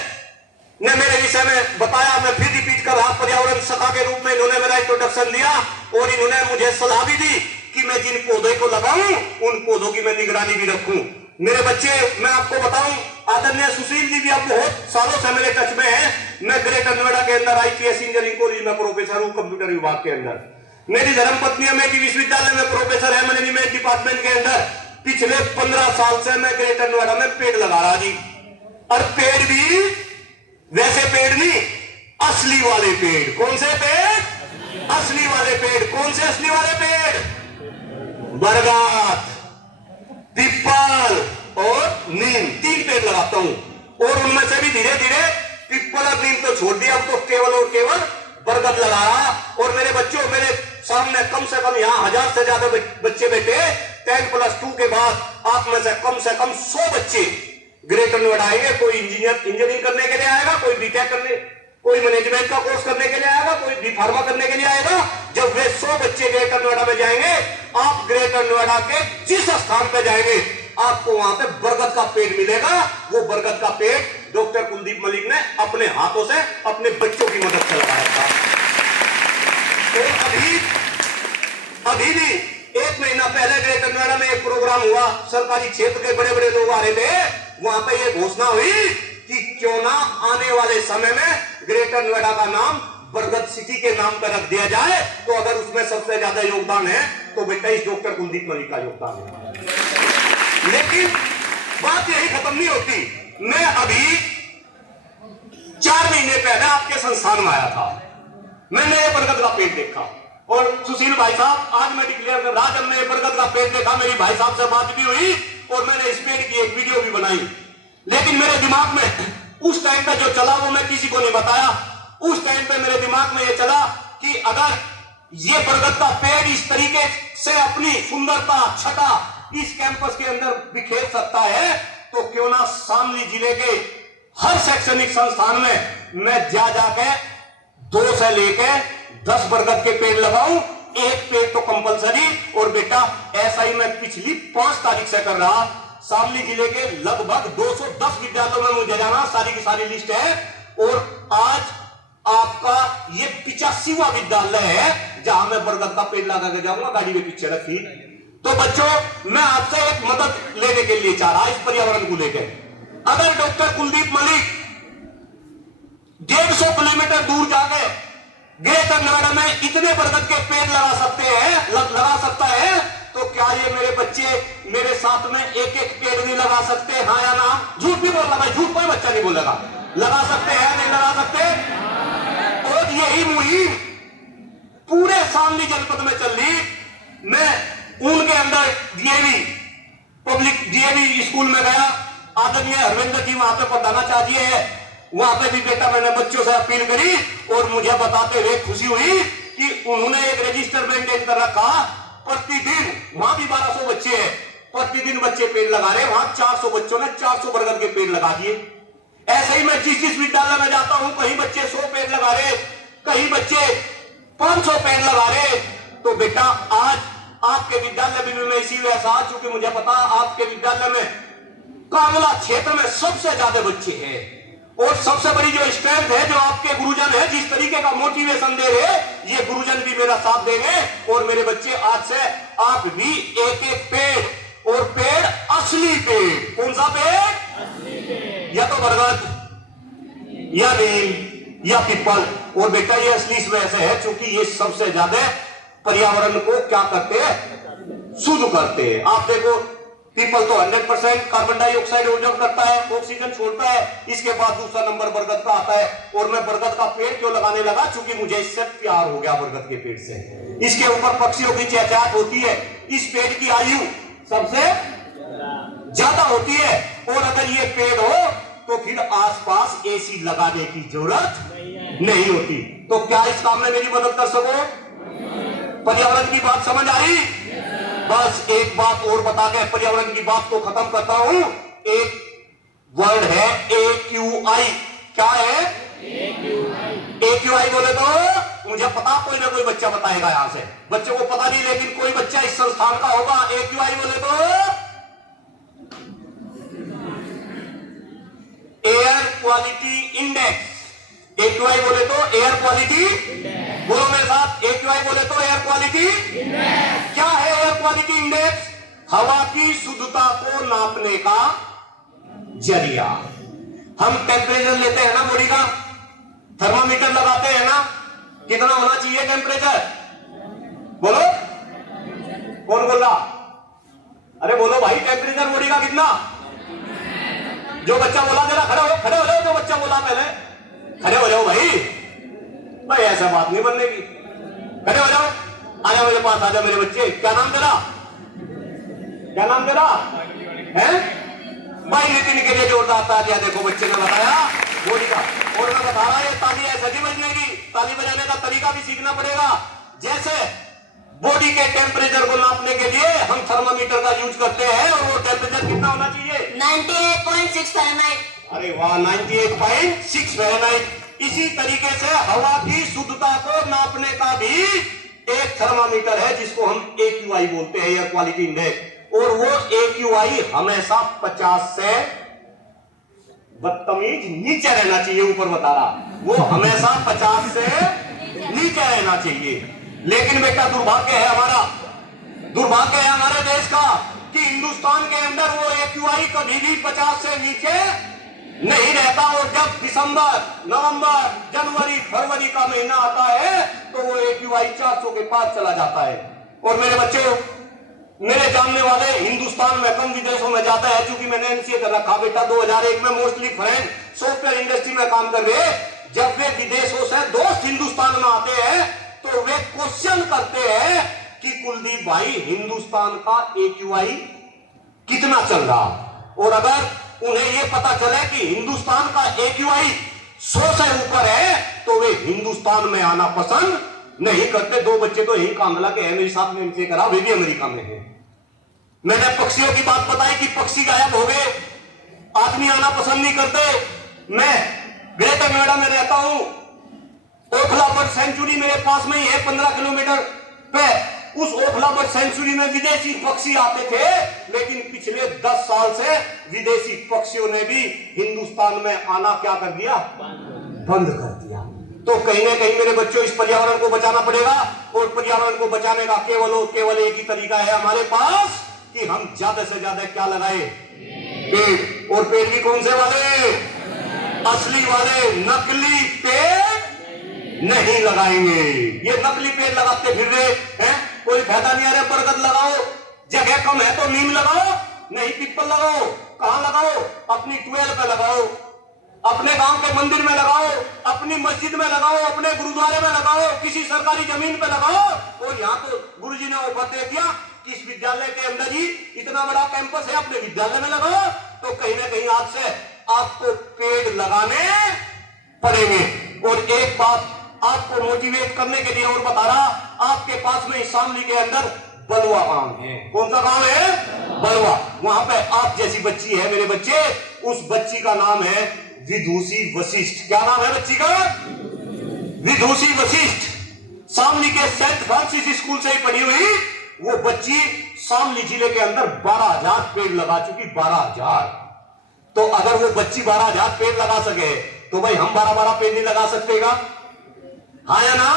ने मेरे विषय में बताया, मैं फिर रिपीट कर रहा, पर्यावरण सखा के रूप में इन्होंने मेरा इंट्रोडक्शन दिया, और इन्होंने मुझे सलाह भी दी कि मैं जिन पौधे को लगाऊं उन पौधों की मैं निगरानी भी रखूं। मेरे बच्चे, मैं आपको बताऊं, आदरणीय सुशील जी भी अब बहुत सालों से मेरे टच में है। मैं ग्रेटर नोएडा के अंदर IPS इंजीनियरिंग कॉलेज में प्रोफेसर हूं, कंप्यूटर विभाग के अंदर। मेरी धर्मपत्नी अमेठी विश्वविद्यालय में प्रोफेसर है मैनेजमेंट डिपार्टमेंट के अंदर। पिछले 15 साल से मैं ग्रेटर नोएडा में पेड़ लगा रहा जी। और पेड़ भी वैसे पेड़ नहीं, असली वाले पेड़। कौन से पेड़? असली वाले पेड़। कौन से असली वाले पेड़? बरगद, पीपल और नीम, 3 पेड़ लगाता हूं। और उनमें से भी धीरे धीरे पीपल और नीम तो छोड़ दिया, अब तो केवल और केवल बरगद लगा रहा। और मेरे बच्चों, मेरे सामने कम से कम यहाँ 1000 से ज्यादा बच्चे बैठे। 10+2 के बाद आप में से कम 100 बच्चे ग्रेटर नोएडा आएंगे। कोई इंजीनियरिंग करने के लिए आएगा, कोई बीटेक करने, कोई मैनेजमेंट का कोर्स करने के लिए आएगा, कोई बी फार्मा करने के लिए आएगा। जब वे 100 बच्चे ग्रेटर नोएडा में जाएंगे, आप ग्रेटर नोएडा के जिस स्थान पे जाएंगे आपको वहां पे बरगद का पेड़ मिलेगा। वो बरगद का पेड़ डॉक्टर कुलदीप मलिक ने अपने हाथों से अपने बच्चों की मदद से लगाया था। तो अभी भी 1 महीना पहले ग्रेटर नोएडा में एक प्रोग्राम हुआ, सरकारी क्षेत्र के बड़े बड़े लोग आ रहे थे। वहां पे ये घोषणा हुई कि क्यों ना आने वाले समय में ग्रेटर नोएडा का नाम बरगद सिटी के नाम पर रख दिया जाए। तो अगर उसमें सबसे ज्यादा योगदान है तो बेटा इस डॉक्टर कुलदीप मलिक का योगदान है। लेकिन बात यही खत्म नहीं होती। मैं अभी 4 महीने पहले आपके संस्थान में आया था। मैंने ये बरगद का पेड़ देखा और सुशील भाई साहब, आज मैं डिक्लेयर कर रहा, जब मैंने बरगद का पेड़ देखा, मेरी भाई साहब से बात भी हुई और मैंने इस पेड़ की एक वीडियो भी बनाई। लेकिन मेरे दिमाग में उस टाइम पे जो चला वो मैं किसी को नहीं बताया। उस टाइम पे मेरे दिमाग में ये चला कि अगर ये बरगद का पेड़ इस तरीके से अपनी सुंदरता, छटा इस कैंपस के अंदर बिखेर सकता है, तो क्यों ना शामली जिले के हर शैक्षणिक संस्थान में मैं जाके 2 से लेके 10 बरगद के पेड़ लगाऊं। एक पेड़ तो कंपलसरी। और बेटा ऐसा ही मैं पिछली 5 तारीख से कर रहा। शामली जिले के लगभग 210 विद्यालयों में मुझे जाना, सारी की सारी लिस्ट है। और आज आपका ये 85वां विद्यालय है जहां मैं बरगद का पेड़ लगा के जाऊंगा। गाड़ी में पीछे रखी। तो बच्चों, मैं आपसे एक मदद लेने के लिए चाह रहा इस पर्यावरण को लेकर। अगर डॉक्टर कुलदीप मलिक 150 किलोमीटर दूर जाके ग्रेटर नोएडा में इतने बरगद के पेड़ लगा सकता है, तो क्या ये मेरे बच्चे मेरे साथ में एक पेड़ नहीं लगा सकते? हाँ या ना? झूठ भी बोलना भाई, झूठ कोई बच्चा नहीं बोलेगा। लगा सकते हैं, नहीं लगा सकते? और यही मुहिम पूरे शामली जनपद में चल रही। मैं उनके अंदर डीएवी स्कूल में गया। आदरणीय हरविंदर जी वहां पे प्रधानाचार्य है। वहां पे भी बेटा मैंने बच्चों से अपील करी और मुझे बताते हुए खुशी हुई कि उन्होंने एक रजिस्टर मेंटेन कर रखा। प्रतिदिन वहां भी 1200 बच्चे हैं, प्रतिदिन बच्चे पेड़ लगा रहे। वहां 400 बच्चों ने 400 बरगद के पेड़ लगा दिए। ऐसे ही मैं जिस विद्यालय में जाता हूं, कहीं बच्चे 100 पेड़ लगा रहे, कहीं बच्चे 500 पेड़ लगा रहे। तो बेटा आज आपके विद्यालय में भी मैं इसीलिए ऐसा, चूंकि मुझे पता आपके विद्यालय में कांगला क्षेत्र में सबसे ज्यादा बच्चे हैं। और सबसे बड़ी जो स्ट्रेंथ है, जो आपके गुरुजन है, जिस तरीके का मोटिवेशन दे रहे, ये गुरुजन भी मेरा साथ देंगे। और मेरे बच्चे आज से आप भी एक पेड़, और पेड़ असली पेड़। कौन सा पेड़? या तो बरगद, या नीम, या पीपल। और बेटा ये असली इस वजह से है क्योंकि ये सबसे ज्यादा पर्यावरण को क्या करते हैं? शुद्ध करते हैं। आप देखो, पीपल तो 100% कार्बन डाइऑक्साइड ऑब्जर्व करता है, ऑक्सीजन छोड़ता है। इसके बाद दूसरा नंबर बरगद का आता है। और मैं बरगद का पेड़ क्यों लगाने लगा? क्योंकि मुझे इससे प्यार हो गया बरगद के पेड़ से। इसके ऊपर पक्षियों की चहचहाट होती है। इस पेड़ की आयु सबसे ज्यादा होती है। और अगर ये पेड़ हो तो फिर आसपास एसी लगाने की जरूरत नहीं होती। तो क्या इस काम में मेरी मदद कर सको? पर्यावरण की बात समझ आई? बस एक बात और बता के पर्यावरण की बात को खत्म करता हूं। एक वर्ड है AQI। क्या है? AQI बोले तो मुझे पता, कोई ना कोई बच्चा बताएगा यहां से। बच्चों को पता नहीं, लेकिन कोई बच्चा इस संस्थान का होगा। AQI बोले तो एयर क्वालिटी इंडेक्स। AQI बोले तो एयर क्वालिटी, बोलो मेरे साथ, AQI बोले तो एयर क्वालिटी इंडेक्स। क्या है एयर क्वालिटी इंडेक्स? हवा की शुद्धता को नापने का जरिया। हम टेम्परेचर लेते हैं ना बॉडी का, थर्मामीटर लगाते हैं ना, कितना होना चाहिए टेम्परेचर? बोलो, कौन बोल रहा? अरे बोलो भाई, टेम्परेचर बॉडी का कितना? जो बच्चा बोला जरा खड़े हो, खड़े हो जाओ। जो बच्चा बोला पहले खड़े हो जाओ भाई। भाई ऐसा बात नहीं बनने की, खड़े हो जाओ। आ जाओ मेरे पास, आ जाओ मेरे बच्चे। क्या नाम तेरा? क्या नाम तेरा है? भाई नितिन के लिए जोरदार तालियां। देखो बच्चे ने बताया बॉडी का। और मैं बता रहा, ये ताली ऐसे नहीं बजने की, ताली बजाने का तरीका भी सीखना पड़ेगा। जैसे बॉडी के टेम्परेचर को नापने के लिए हम थर्मामीटर का यूज करते हैं, और वो टेम्परेचर कितना होना चाहिए? 98.6 फ़ारेनहाइट। अरे वाह, 98.6 फ़ारेनहाइट। इसी तरीके से हवा की शुद्धता को नापने का भी एक थर्मामीटर है, जिसको हम AQI बोलते हैं, एयर क्वालिटी इंडेक्स। और वो AQI हमेशा 50 से बदतमीज नीचे रहना चाहिए। ऊपर बता रहा, वो हमेशा 50 से नीचे रहना चाहिए। लेकिन बेटा दुर्भाग्य है हमारा, दुर्भाग्य है हमारे देश का कि हिंदुस्तान के अंदर वो AQI कभी भी 50 से नीचे नहीं रहता। और जब दिसंबर, नवंबर, जनवरी, फरवरी का महीना आता है तो वो AQI 400 के पार चला जाता है। और मेरे बच्चों, मेरे जानने वाले हिंदुस्तान में कम विदेशों में जाता है, क्योंकि मैंने MCA कर रखा बेटा। 2001 में मोस्टली फ्रेंड सॉफ्टवेयर इंडस्ट्री में काम कर रहे। जब वे विदेशों से दोस्त हिंदुस्तान में आते हैं तो वे क्वेश्चन करते हैं कि कुलदीप भाई, हिंदुस्तान का AQI कितना चल रहा? और अगर उन्हें यह पता चले कि हिंदुस्तान का AQI 100 से ऊपर है तो वे हिंदुस्तान में आना पसंद नहीं करते। 2 बच्चे तो यही कांगला के हैं, मेरे साथ में MCA करा, वे भी अमेरिका में हैं। मैंने पक्षियों की बात बताई कि पक्षी गायब हो गए, आदमी आना पसंद नहीं करते। मैं ग्रेटर नोएडा में रहता हूं, ओखला बर्ड सेंचुरी मेरे पास में ही है, 15 किलोमीटर पे। उस ओखला बर्ड सेंचुरी में विदेशी पक्षी आते थे, लेकिन पिछले 10 साल से विदेशी पक्षियों ने भी हिंदुस्तान में आना क्या कर दिया? बंद कर दिया। तो कहीं ना कहीं मेरे बच्चों, इस पर्यावरण को बचाना पड़ेगा। और पर्यावरण को बचाने का केवल एक ही तरीका है हमारे पास कि हम ज्यादा से ज्यादा क्या लगाए? पेड़। और पेड़ भी कौन से वाले? असली वाले। नकली पेड़ नहीं लगाएंगे। ये नकली पेड़ लगाते फिर रहे हैं, कोई फायदा नहीं आ रहा। बरगद लगाओ, जगह कम है तो नीम लगाओ, नहीं पीपल लगाओ। कहां लगाओ? अपनी ट्यूबवेल पे लगाओ, अपने गांव के मंदिर में लगाओ, अपनी मस्जिद में लगाओ, अपने गुरुद्वारे में लगाओ, किसी सरकारी जमीन पे लगाओ। और यहाँ तो गुरुजी ने ऑफर दे दिया कि इस विद्यालय के अंदर ही इतना बड़ा कैंपस है, अपने विद्यालय में लगाओ। तो कहीं ना कहीं आज से आपको पेड़ लगाने पड़ेंगे। और एक बात आपको मोटिवेट करने के लिए और बता रहा, आपके पास में शामली के अंदर बलुआ गांव है। कौन सा गांव है? बलुआ। वहां पे आप जैसी बच्ची है मेरे बच्चे, उस बच्ची का नाम है विदुषी वशिष्ठ। क्या नाम है बच्ची का? विदुषी वशिष्ठ। शामली के सेंट फ्रांसिस स्कूल से ही पढ़ी हुई वो बच्ची शामली जिले के अंदर 12,000 पेड़ लगा चुकी। 12,000। तो अगर वो बच्ची 12,000 पेड़ लगा सके तो भाई हम 12-12 पेड़ नहीं लगा सकतेगा? हाँ या ना?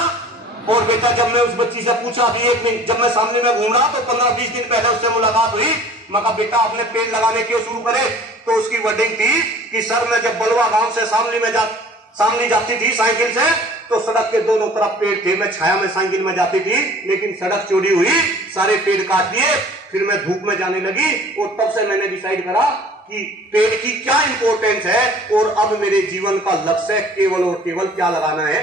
और बेटा, जब मैं उस बच्ची से पूछा अभी एक मिनट, जब मैं सामने में घूम रहा तो 15-20 दिन पहले उससे मुलाकात हुई। मैं कहा बेटा आपने पेड़ लगाने क्यों शुरू करे? तो उसकी वर्डिंग थी कि सर मैं जब बलुआ गांव से शामली जाती थी साइकिल से, तो सड़क के दोनों तरफ पेड़ थे। मैं छाया में साइकिल में जाती थी, लेकिन सड़क चौड़ी हुई, सारे पेड़ काट दिए। फिर मैं धूप में जाने लगी और तब से मैंने डिसाइड करा कि पेड़ की क्या इंपॉर्टेंस है। और अब मेरे जीवन का लक्ष्य केवल और केवल क्या लगाना है?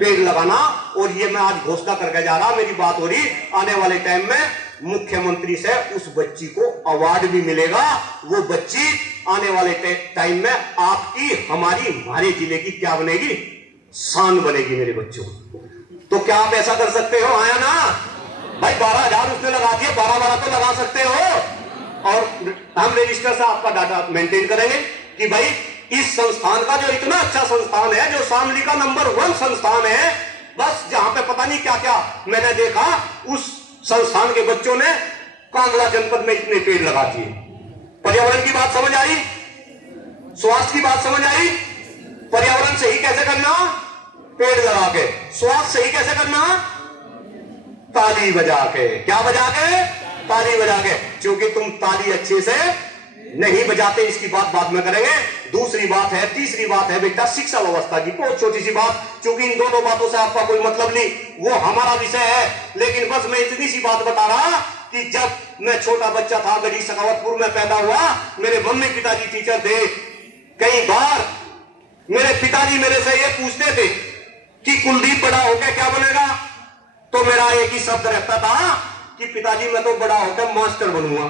पेड़ लगाना। और ये मैं आज घोषणा करके जा रहा, मेरी बात हो रही, आने वाले टाइम में मुख्यमंत्री से उस बच्ची को अवार्ड भी मिलेगा। वो बच्ची आने वाले टाइम में आपकी, हमारे जिले की क्या बनेगी? शान बनेगी मेरे बच्चों। तो क्या आप ऐसा कर सकते हो? आया ना भाई? 12,000 उसने लगा दिए, 12-12 तो लगा सकते हो। और हम रजिस्टर से आपका डाटा मेंटेन करेंगे कि भाई इस संस्थान का, जो इतना अच्छा संस्थान है, जो शामली का नंबर 1 संस्थान है, बस जहां पे पता नहीं क्या क्या मैंने देखा, उस संस्थान के बच्चों ने कांगड़ा जनपद में इतने पेड़ लगा दिए। पर्यावरण की बात समझ आई? स्वास्थ्य की बात समझ आई? पर्यावरण सही कैसे करना? पेड़ लगा के। स्वास्थ्य सही कैसे करना? ताली बजा के। क्या बजा के? ताली बजा के। क्योंकि तुम ताली अच्छे से नहीं बजाते, इसकी बात बाद में करेंगे। दूसरी बात है, तीसरी बात है बेटा शिक्षा व्यवस्था की। बहुत छोटी सी बात, क्योंकि इन दोनों बातों से आपका कोई मतलब नहीं, वो हमारा विषय है। लेकिन बस मैं इतनी सी बात बता रहा कि जब मैं छोटा बच्चा था, गढ़ी सखावतपुर में पैदा हुआ, मेरे मम्मी पिताजी टीचर थे। कई बार मेरे पिताजी मेरे से ये पूछते थे कि कुलदीप बड़ा होकर क्या बनेगा, तो मेरा एक ही शब्द रहता था कि पिताजी मैं तो बड़ा होकर मास्टर बनूंगा।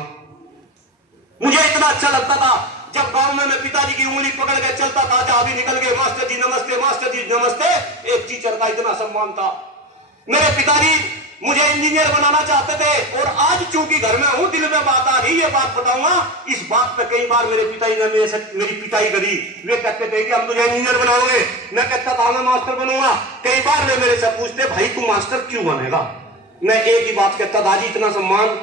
मुझे इतना अच्छा लगता था जब गांव में मैं पिताजी की उंगली पकड़ के चलता था, जहां भी निकल गए मास्टर जी नमस्ते, मास्टर जी नमस्ते। एक टीचर का इतना सम्मान था। मेरे पिताजी मुझे इंजीनियर बनाना चाहते थे, और आज चूंकि घर में हूं, दिल में बात आ रही, ये बात बताऊंगा। इस बात पे कई बार मेरे पिताजी ने मेरी पिटाई करी। वे कहते थे कि हम तुझे इंजीनियर बनाओगे, मैं कहता था मैं मास्टर बनूंगा। कई बार वे मेरे से पूछते भाई तू मास्टर क्यों बनेगा, मैं एक ही बात कहता था जी इतना सम्मान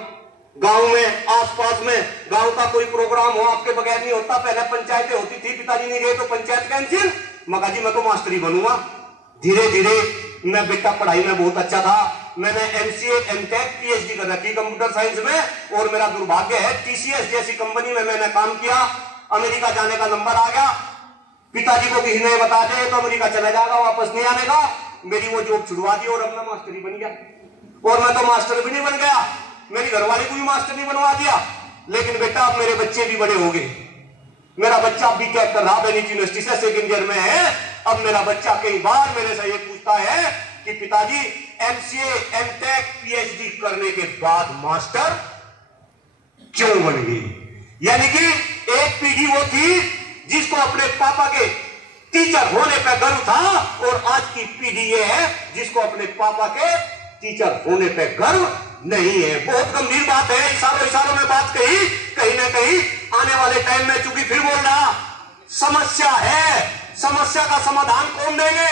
गांव में, आसपास में गांव का कोई प्रोग्राम हो आपके बगैर नहीं होता। पहले पंचायतें होती थी, पिताजी नहीं गए तो पंचायत कैंसिल, मगर जी मैं तो मास्टरी बनूंगा। धीरे धीरे मैं बेटा पढ़ाई में बहुत अच्छा था। मैंने एमसीए, एमटेक, पीएचडी कर रखी कंप्यूटर साइंस में, और मेरा दुर्भाग्य है टीसीएस जैसी कंपनी में मैंने काम किया। अमेरिका जाने का नंबर आ गया, पिताजी को किसी ने बता दे तो अमेरिका चला जाएगा, वापस नहीं आने का। मेरी वो जॉब छुड़वा दी और अब मैं मास्टरी बन गया। और मैं तो मास्टर भी नहीं बन गया, मेरी घरवाली को भी मास्टर नहीं बनवा दिया। लेकिन बेटा अब मेरे बच्चे भी बड़े हो गए। मेरा बच्चा बीटेक कर रहा बेनिच यूनिवर्सिटी से, सेकंड ईयर में है। अब मेरा बच्चा कई बार मेरे से ये पूछता है कि पिताजी एमसीए, एमटेक, पीएचडी करने के बाद मास्टर क्यों बन गई। यानी कि एक पीढ़ी वो थी जिसको अपने पापा के टीचर होने पर गर्व था, और आज की पीढ़ी ये है जिसको अपने पापा के टीचर होने पर गर्व नहीं है। बहुत गंभीर बात है, इशारों में बात कही, कहीं ना कहीं आने वाले टाइम में, चूंकि फिर बोल रहा समस्या है, समस्या का समाधान कौन देंगे,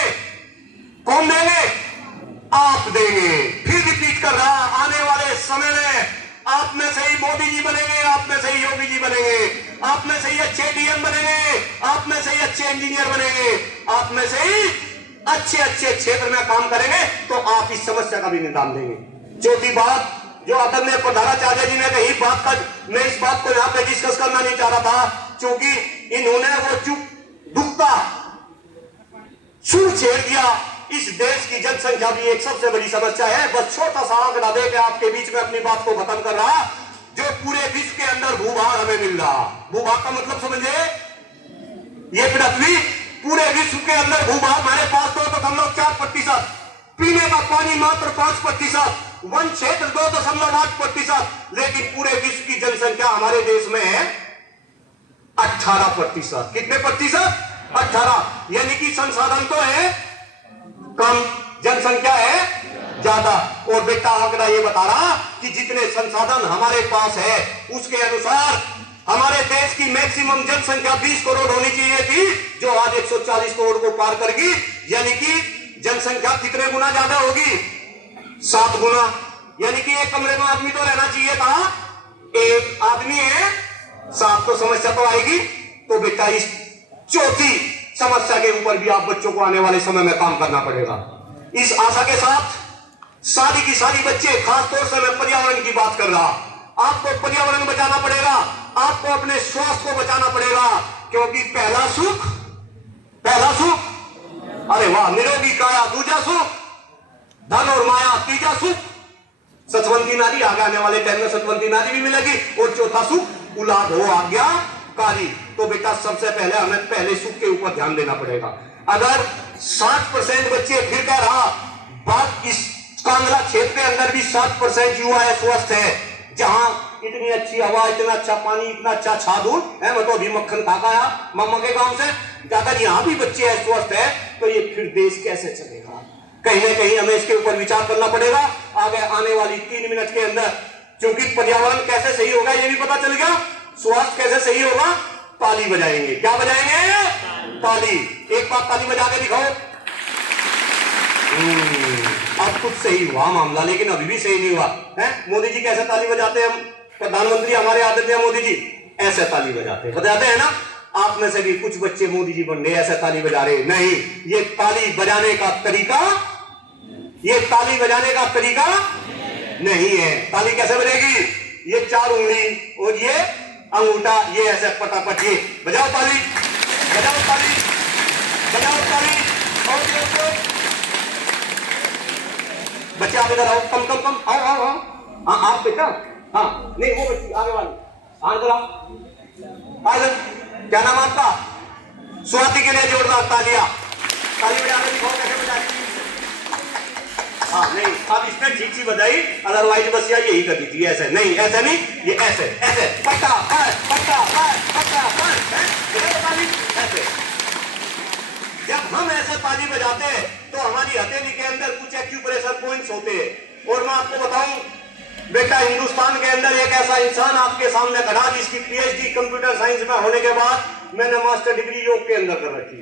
कौन देंगे, आप देंगे। फिर रिपीट कर रहा, आने वाले समय में आप में से ही मोदी जी बनेंगे, आप में से ही योगी जी बनेंगे, आप में से ही अच्छे डीएम बनेंगे, आप में से ही अच्छे इंजीनियर बनेंगे, आप में से ही अच्छे अच्छे क्षेत्र में काम करेंगे, तो आप इस समस्या का भी निदान देंगे। चौथी बात जो आदरणीय प्रधानाचार्य जी ने कही, बात का मैं इस बात को यहाँ पे डिस्कस करना नहीं चाह रहा था, क्योंकि इन्होंने वो चुप दुखता सुर छेड़ दिया। इस देश की जनसंख्या भी एक सबसे बड़ी समस्या है। बस छोटा सा आंकड़ा देकर आपके बीच में अपनी बात को खत्म कर रहा, जो पूरे विश्व के अंदर भूभाग हमें मिल रहा। भूभाग का मतलब समझे, ये पृथ्वी पूरे विश्व के अंदर भूभाग हमारे पास 2.4%, पीने का पानी मात्र 5%, वन क्षेत्र 2.8%, लेकिन पूरे विश्व की जनसंख्या हमारे देश में है 18%। कितने प्रतिशत? 18। यानी कि संसाधन तो है कम, जनसंख्या है ज्यादा। और बेटा आंकड़ा ये बता रहा कि जितने संसाधन हमारे पास है उसके अनुसार हमारे देश की मैक्सिमम जनसंख्या 20 करोड़ होनी चाहिए थी, जो आज 140 करोड़ को पार कर गई। यानी कि जनसंख्या कितने गुना ज्यादा होगी? 7 गुना। यानी कि एक कमरे में आदमी तो रहना चाहिए था, एक आदमी है 7, तो समस्या तो आएगी। तो बेटा इस चौथी समस्या के ऊपर भी आप बच्चों को आने वाले समय में काम करना पड़ेगा। इस आशा के साथ सारी की सारी बच्चे, खासतौर से मैं पर्यावरण की बात कर रहा, आपको पर्यावरण बचाना पड़ेगा, आपको अपने स्वास्थ्य को बचाना पड़ेगा, क्योंकि पहला सुख, अरे वाह, निरोगी काया दूजा सुख, धन और माया तीजा सुख, सतवंती नारी, आगे आने वाले टाइम में सतवंती नारी भी मिलेगी, और चौथा सुख औलाद हो आज्ञाकारी। तो बेटा सबसे पहले हमें पहले सुख के ऊपर ध्यान देना पड़ेगा। अगर 60% बच्चे, फिर कह रहा बात, इस कांगड़ा क्षेत्र के अंदर भी 60% युवा है स्वस्थ है, जहां इतनी अच्छी हवा, इतना अच्छा पानी, इतना अच्छा छादूर है। मैं तो अभी मक्खन खा आया मामा के गांव से, अगर यहाँ भी बच्चे है स्वस्थ है, तो ये फिर देश कैसे चलेगा? कहीं ना कहीं हमें इसके ऊपर विचार करना पड़ेगा आगे आने वाली 3 मिनट के अंदर। क्योंकि पर्यावरण कैसे सही होगा ये भी पता चल गया, स्वास्थ्य कैसे सही होगा, ताली बजाएंगे। क्या बजाएंगे? ताली। एक बार ताली बजा के दिखाओ। अब कुछ सही हुआ मामला, लेकिन अभी भी सही नहीं हुआ है। मोदी जी कैसे ताली बजाते हैं? हम प्रधानमंत्री हमारे आदरणीय मोदी जी ऐसे ताली बजाते हैं ना। आप में से भी कुछ बच्चे मोदी जी बन गए, ऐसे ताली बजा रहे नहीं। ये ताली बजाने का तरीका, नहीं है। ताली कैसे बजेगी? ये 4 उंगली और ये अंगूठा, ये ऐसे पटापट, ये बजाओ ताली, बजाओ ताली, बजाओ ताली। बच्चे आप इधर आओ, कम आओ। हाँ आप बेटा हाँ नहीं वो बच्ची आगे वाली हाँ इधर आओ इधर। क्या नाम आपका? स्वाति के लिए जोरदार तालियां। ताली बजाने दिखाओ कैसे बजा रही है। हाँ नहीं अब इसने ठीक सी बजाई अदरवाइज बस यार यही कर दी थी ऐसे नहीं ऐसे नहीं ये ऐसे ऐसे पट्टा पट्टा पट्टा ताली ऐसे। जब हम ऐसे ताली बजाते हैं तो हमारी हथेली के अंदर कुछ एक्यूप्रेशर पॉइंट्स होते हैं। और मैं आपको बताऊं बेटा हिंदुस्तान के अंदर एक ऐसा इंसान आपके सामने खड़ा जिसकी पीएचडी कंप्यूटर साइंस में होने के बाद मैंने मास्टर डिग्री योग के अंदर कर रखी।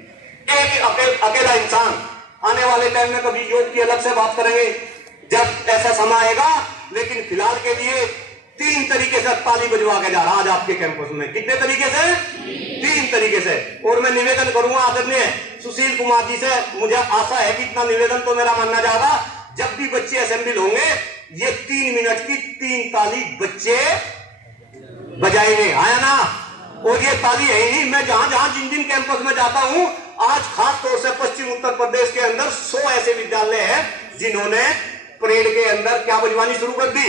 एक अकेला इंसान। आने वाले टाइम में कभी योग की अलग से बात करेंगे जब ऐसा समय आएगा। लेकिन फिलहाल के लिए 3 तरीके से ताली बजवा के जा रहा आज आपके कैंपस में। कितने तरीके से? 3 तरीके से। और मैं निवेदन करूंगा आदरणीय सुशील कुमार जी से, मुझे आशा है कि इतना निवेदन तो मेरा मानना जाएगा जब भी बच्चे असेंबली होंगे ये 3 मिनट की 3 ताली बच्चे बजाएंगे। आया ना? और ये ताली है ही नहीं, मैं जहां जहां जिन जिन कैंपस में जाता हूं आज खास तौर से पश्चिम उत्तर प्रदेश के अंदर 100 ऐसे विद्यालय हैं जिन्होंने परेड के अंदर क्या बजवानी शुरू कर दी?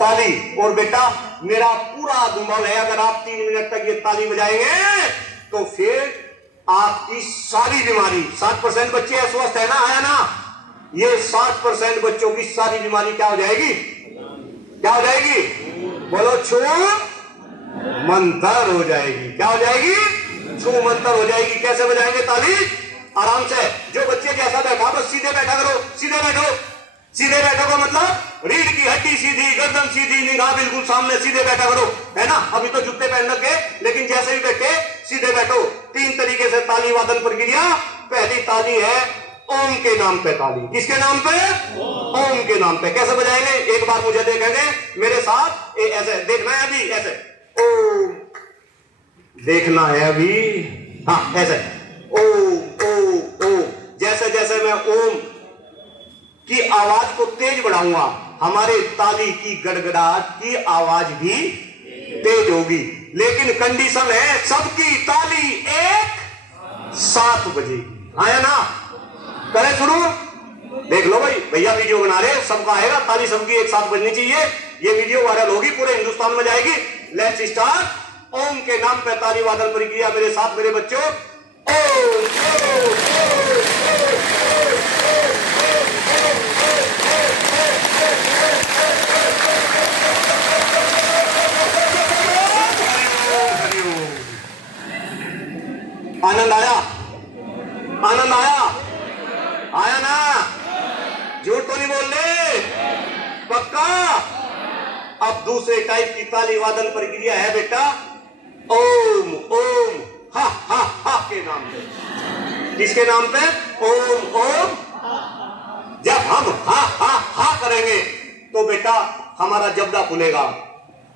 ताली। और बेटा मेरा पूरा गुम्बल है अगर आप 3 मिनट तक ये ताली बजाएंगे तो फिर आपकी सारी बीमारी 60% बच्चे अस्वस्थ है ना? आया ना? ये 60% बच्चों की सारी बीमारी क्या हो जाएगी? क्या हो जाएगी? बोलो छू मंतर हो जाएगी। क्या हो जाएगी? छू मंतर हो जाएगी। कैसे बजाएंगे ताली? आराम से। जो बच्चे जैसा बैठा बस सीधे बैठा करो, सीधे बैठो। सीधे बैठो का मतलब रीढ़ की हड्डी सीधी, गर्दन सीधी, निगाह बिल्कुल सामने, सीधे बैठा करो, है ना? अभी तो जूते पहन रखे लेकिन जैसे ही बैठे सीधे बैठो। 3 तरीके से ताली वादन प्रक्रिया। पहली ताली है ओम के नाम पे ताली। किसके नाम पे? ओम के नाम पे। कैसे बजाएंगे? एक बार मुझे देखेंगे मेरे साथ। ऐसे देखना है अभी, ऐसे ओम देखना है अभी। हाँ ऐसे ओम ओम ओम। जैसे जैसे मैं ओम की आवाज को तेज बढ़ाऊंगा हमारे ताली की गड़गड़ाहट की आवाज भी तेज होगी। लेकिन कंडीशन है सबकी ताली एक साथ बजेगी। आया ना? करें शुरू? देख लो भाई, भैया वीडियो बना रहे, सबका आएगा, ताली सबकी एक साथ बजनी चाहिए। ये वीडियो वायरल होगी, पूरे हिंदुस्तान में जाएगी। Let's start. ओम के नाम पे ताली वादन प्रक्रिया मेरे साथ मेरे बच्चों। ओम आनंद आया? आनंद आया? आया ना? झूठ तो नहीं बोल रहे? पक्का? अब दूसरे टाइप की ताली वादन प्रक्रिया है बेटा ओम ओम हा हा हा के नाम पे। किसके नाम पे? ओम ओम। जब हम हा हा हा करेंगे तो बेटा हमारा जबड़ा खुलेगा,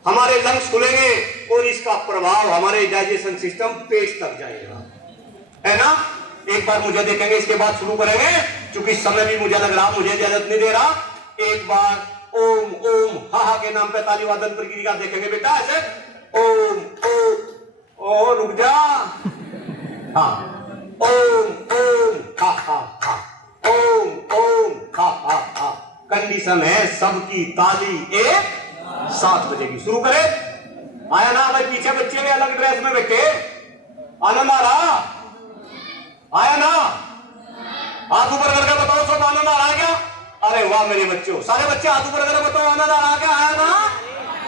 हमारे लंग्स खुलेंगे और इसका प्रभाव हमारे डाइजेशन सिस्टम पेट तक जाएगा, है ना? एक बार मुझे देखेंगे, इसके बाद शुरू करेंगे क्योंकि समय भी मुझे लग रहा, मुझे इजाजत नहीं दे रहा। एक बार ओम ओम हा हा के नाम पे ताली वादन प्रक्रिया देखेंगे बेटा। ऐसे ओम ओम ओ रुक जा। हाँ ओम ओम हा हा हा ओम ओम हा हा हा। कंडीशन है सबकी ताली एक साथ बजेगी। शुरू करें? आया ना भाई? पीछे बच्चे में अलग ड्रेस में बैठे, आनंद आ रहा? आया ना? हाथ ऊपर करके बताओ सब आनंद आ रहा है क्या? अरे वाह मेरे बच्चों, सारे बच्चे हाथ ऊपर करके बताओ आनंद आ रहा क्या? आया ना?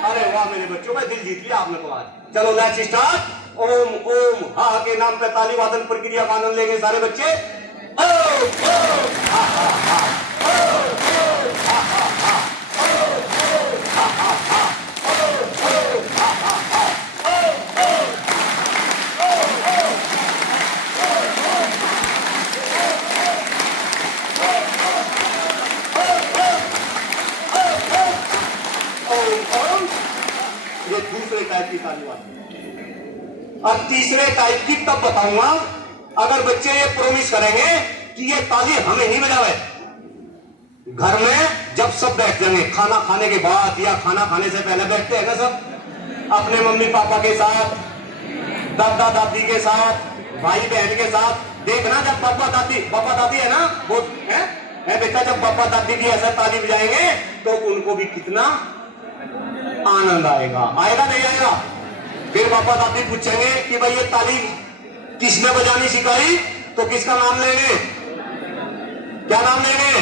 अरे वाह मेरे बच्चों, मैं दिल जीत लिया आपने तो आज। चलो लेट्स स्टार्ट। ओम ओम हा के नाम पे ताली वादन प्रक्रिया का आनंद लेंगे सारे बच्चे। ओम ओम हा हा हा ओम ओम हा हा हा ओम ओम हा हा हा ओम ओम हा हा हा ओम ओम ये दूसरे टाइप की ताली वादन। अब तीसरे टाइप की तब बताऊंगा अगर बच्चे ये प्रोमिस करेंगे कि ये ताली हमें नहीं बजावे। घर में जब सब बैठ जाएंगे खाना खाने के बाद या खाना खाने से पहले बैठते हैं ना सब अपने मम्मी पापा के साथ, दादा दादी के साथ, भाई बहन के साथ। देखना जब पापा दादी है ना वो है बेटा, जब पापा दादी भी ऐसा ताली बजाएंगे तो उनको भी कितना आनंद आएगा। आएगा नहीं आएगा? फिर पापा दादी पूछेंगे कि भाई ये ताली किसने बजानी सिखाई, तो किसका नाम लेंगे? क्या नाम लेंगे?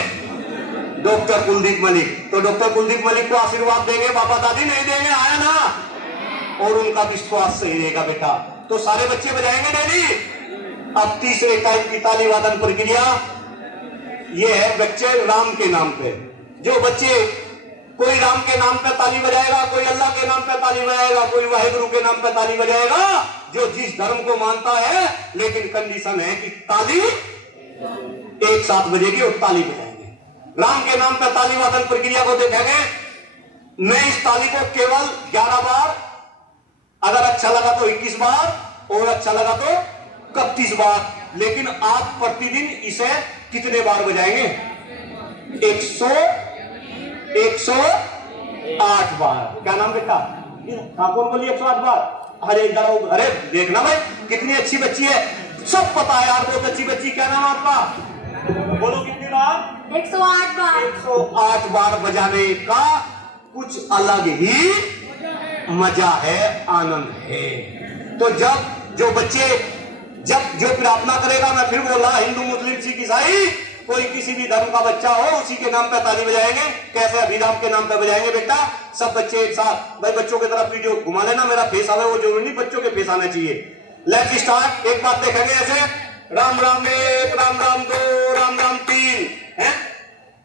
डॉक्टर कुलदीप मलिक। तो डॉक्टर कुलदीप मलिक को आशीर्वाद देंगे, पापा दादी नहीं देंगे? आया ना? और उनका विश्वास सही रहेगा बेटा। तो सारे बच्चे बजाएंगे डेली। अब तीसरे टाइप की ताली वादन प्रक्रिया ये है बच्चे राम के नाम पे। जो बच्चे कोई राम के नाम पे ताली बजाएगा, कोई अल्लाह के नाम पे ताली बजाएगा, कोई वाहिगुरु के नाम पे ताली बजाएगा, जो जिस धर्म को मानता है, लेकिन कंडीशन है कि ताली एक साथ बजेगी और ताली बजाएंगे। राम के नाम पे ताली वादन प्रक्रिया को देखेंगे। मैं इस ताली को केवल 11 बार, अगर अच्छा लगा तो 21 बार और अच्छा लगा तो 31 बार, लेकिन आप प्रतिदिन इसे कितने बार बजाएंगे? 108 बार। क्या नाम बेटा? कौन बोलिए 108 बार? अरे इधर, अरे देखना भाई कितनी अच्छी बच्ची है, सब पता है यार, बहुत अच्छी बच्ची। क्या नाम आपका? बोलो कितनी बार? 108 बार। 108 बार बजाने का कुछ अलग ही मजा है, आनंद है। तो जब जो बच्चे जो प्रार्थना करेगा, मैं फिर बोला, हिंदू मुस्लिम सिख ईसाई कोई किसी भी धर्म का बच्चा हो, उसी के नाम पे ताली बजाएंगे। कैसे? अभिराम के नाम पे बजाएंगे बेटा, सब बच्चे एक साथ। भाई बच्चों की तरफ वीडियो घुमा लेना, मेरा फेस आवे वो जरूरी नहीं, बच्चों के फेस आना चाहिए। Let's start. एक बात देखेंगे ऐसे, राम राम 1, राम राम 2, राम राम 3 है,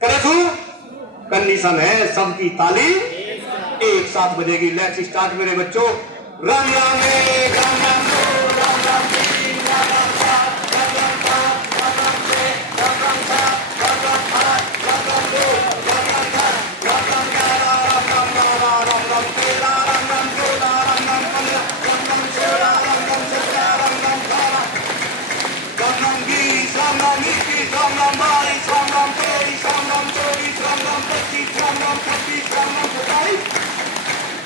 करे तू कंडीशन है सबकी ताली एक साथ बजेगी। लेट्स स्टार्ट मेरे बच्चों। राम राम 1, राम राम 2, राम राम 3, राम राम 4, राम राम 5, राम राम 6, राम राम 7, राम राम 8, राम राम 2, राम राम 10, राम राम 11, राम राम 12, राम राम 13, राम राम 14, राम राम 15, राम राम 16, राम राम 17, राम राम 18, राम राम 20, राम राम 21, राम राम 22, राम राम 23, राम राम 24, राम राम 25, राम राम 26, राम राम 27,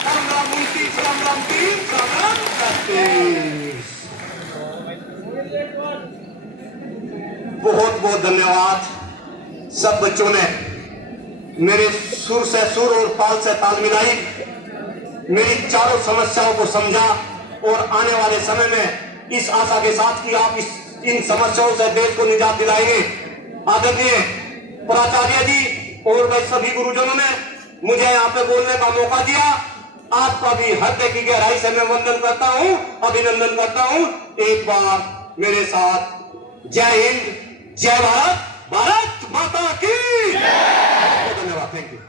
राम राम 29, राम राम 30, राम राम 31। बहुत बहुत धन्यवाद। सब बच्चों ने मेरे सुर से सुर और ताल से ताल मिलाई, मेरी चारों समस्याओं को समझा और आने वाले समय में इस आशा के साथ कि आप इन समस्याओं से देश को निजात दिलाएंगे। आदरणीय प्राचार्य जी और भाई सभी गुरुजनों ने मुझे यहाँ पे बोलने का मौका दिया। आपका भी हृदय की गहराई से मैं वंदन करता हूँ, अभिनंदन करता हूँ। एक बार मेरे साथ जय हिंद, जय भारत, भारत माता की। धन्यवाद, थैंक यू।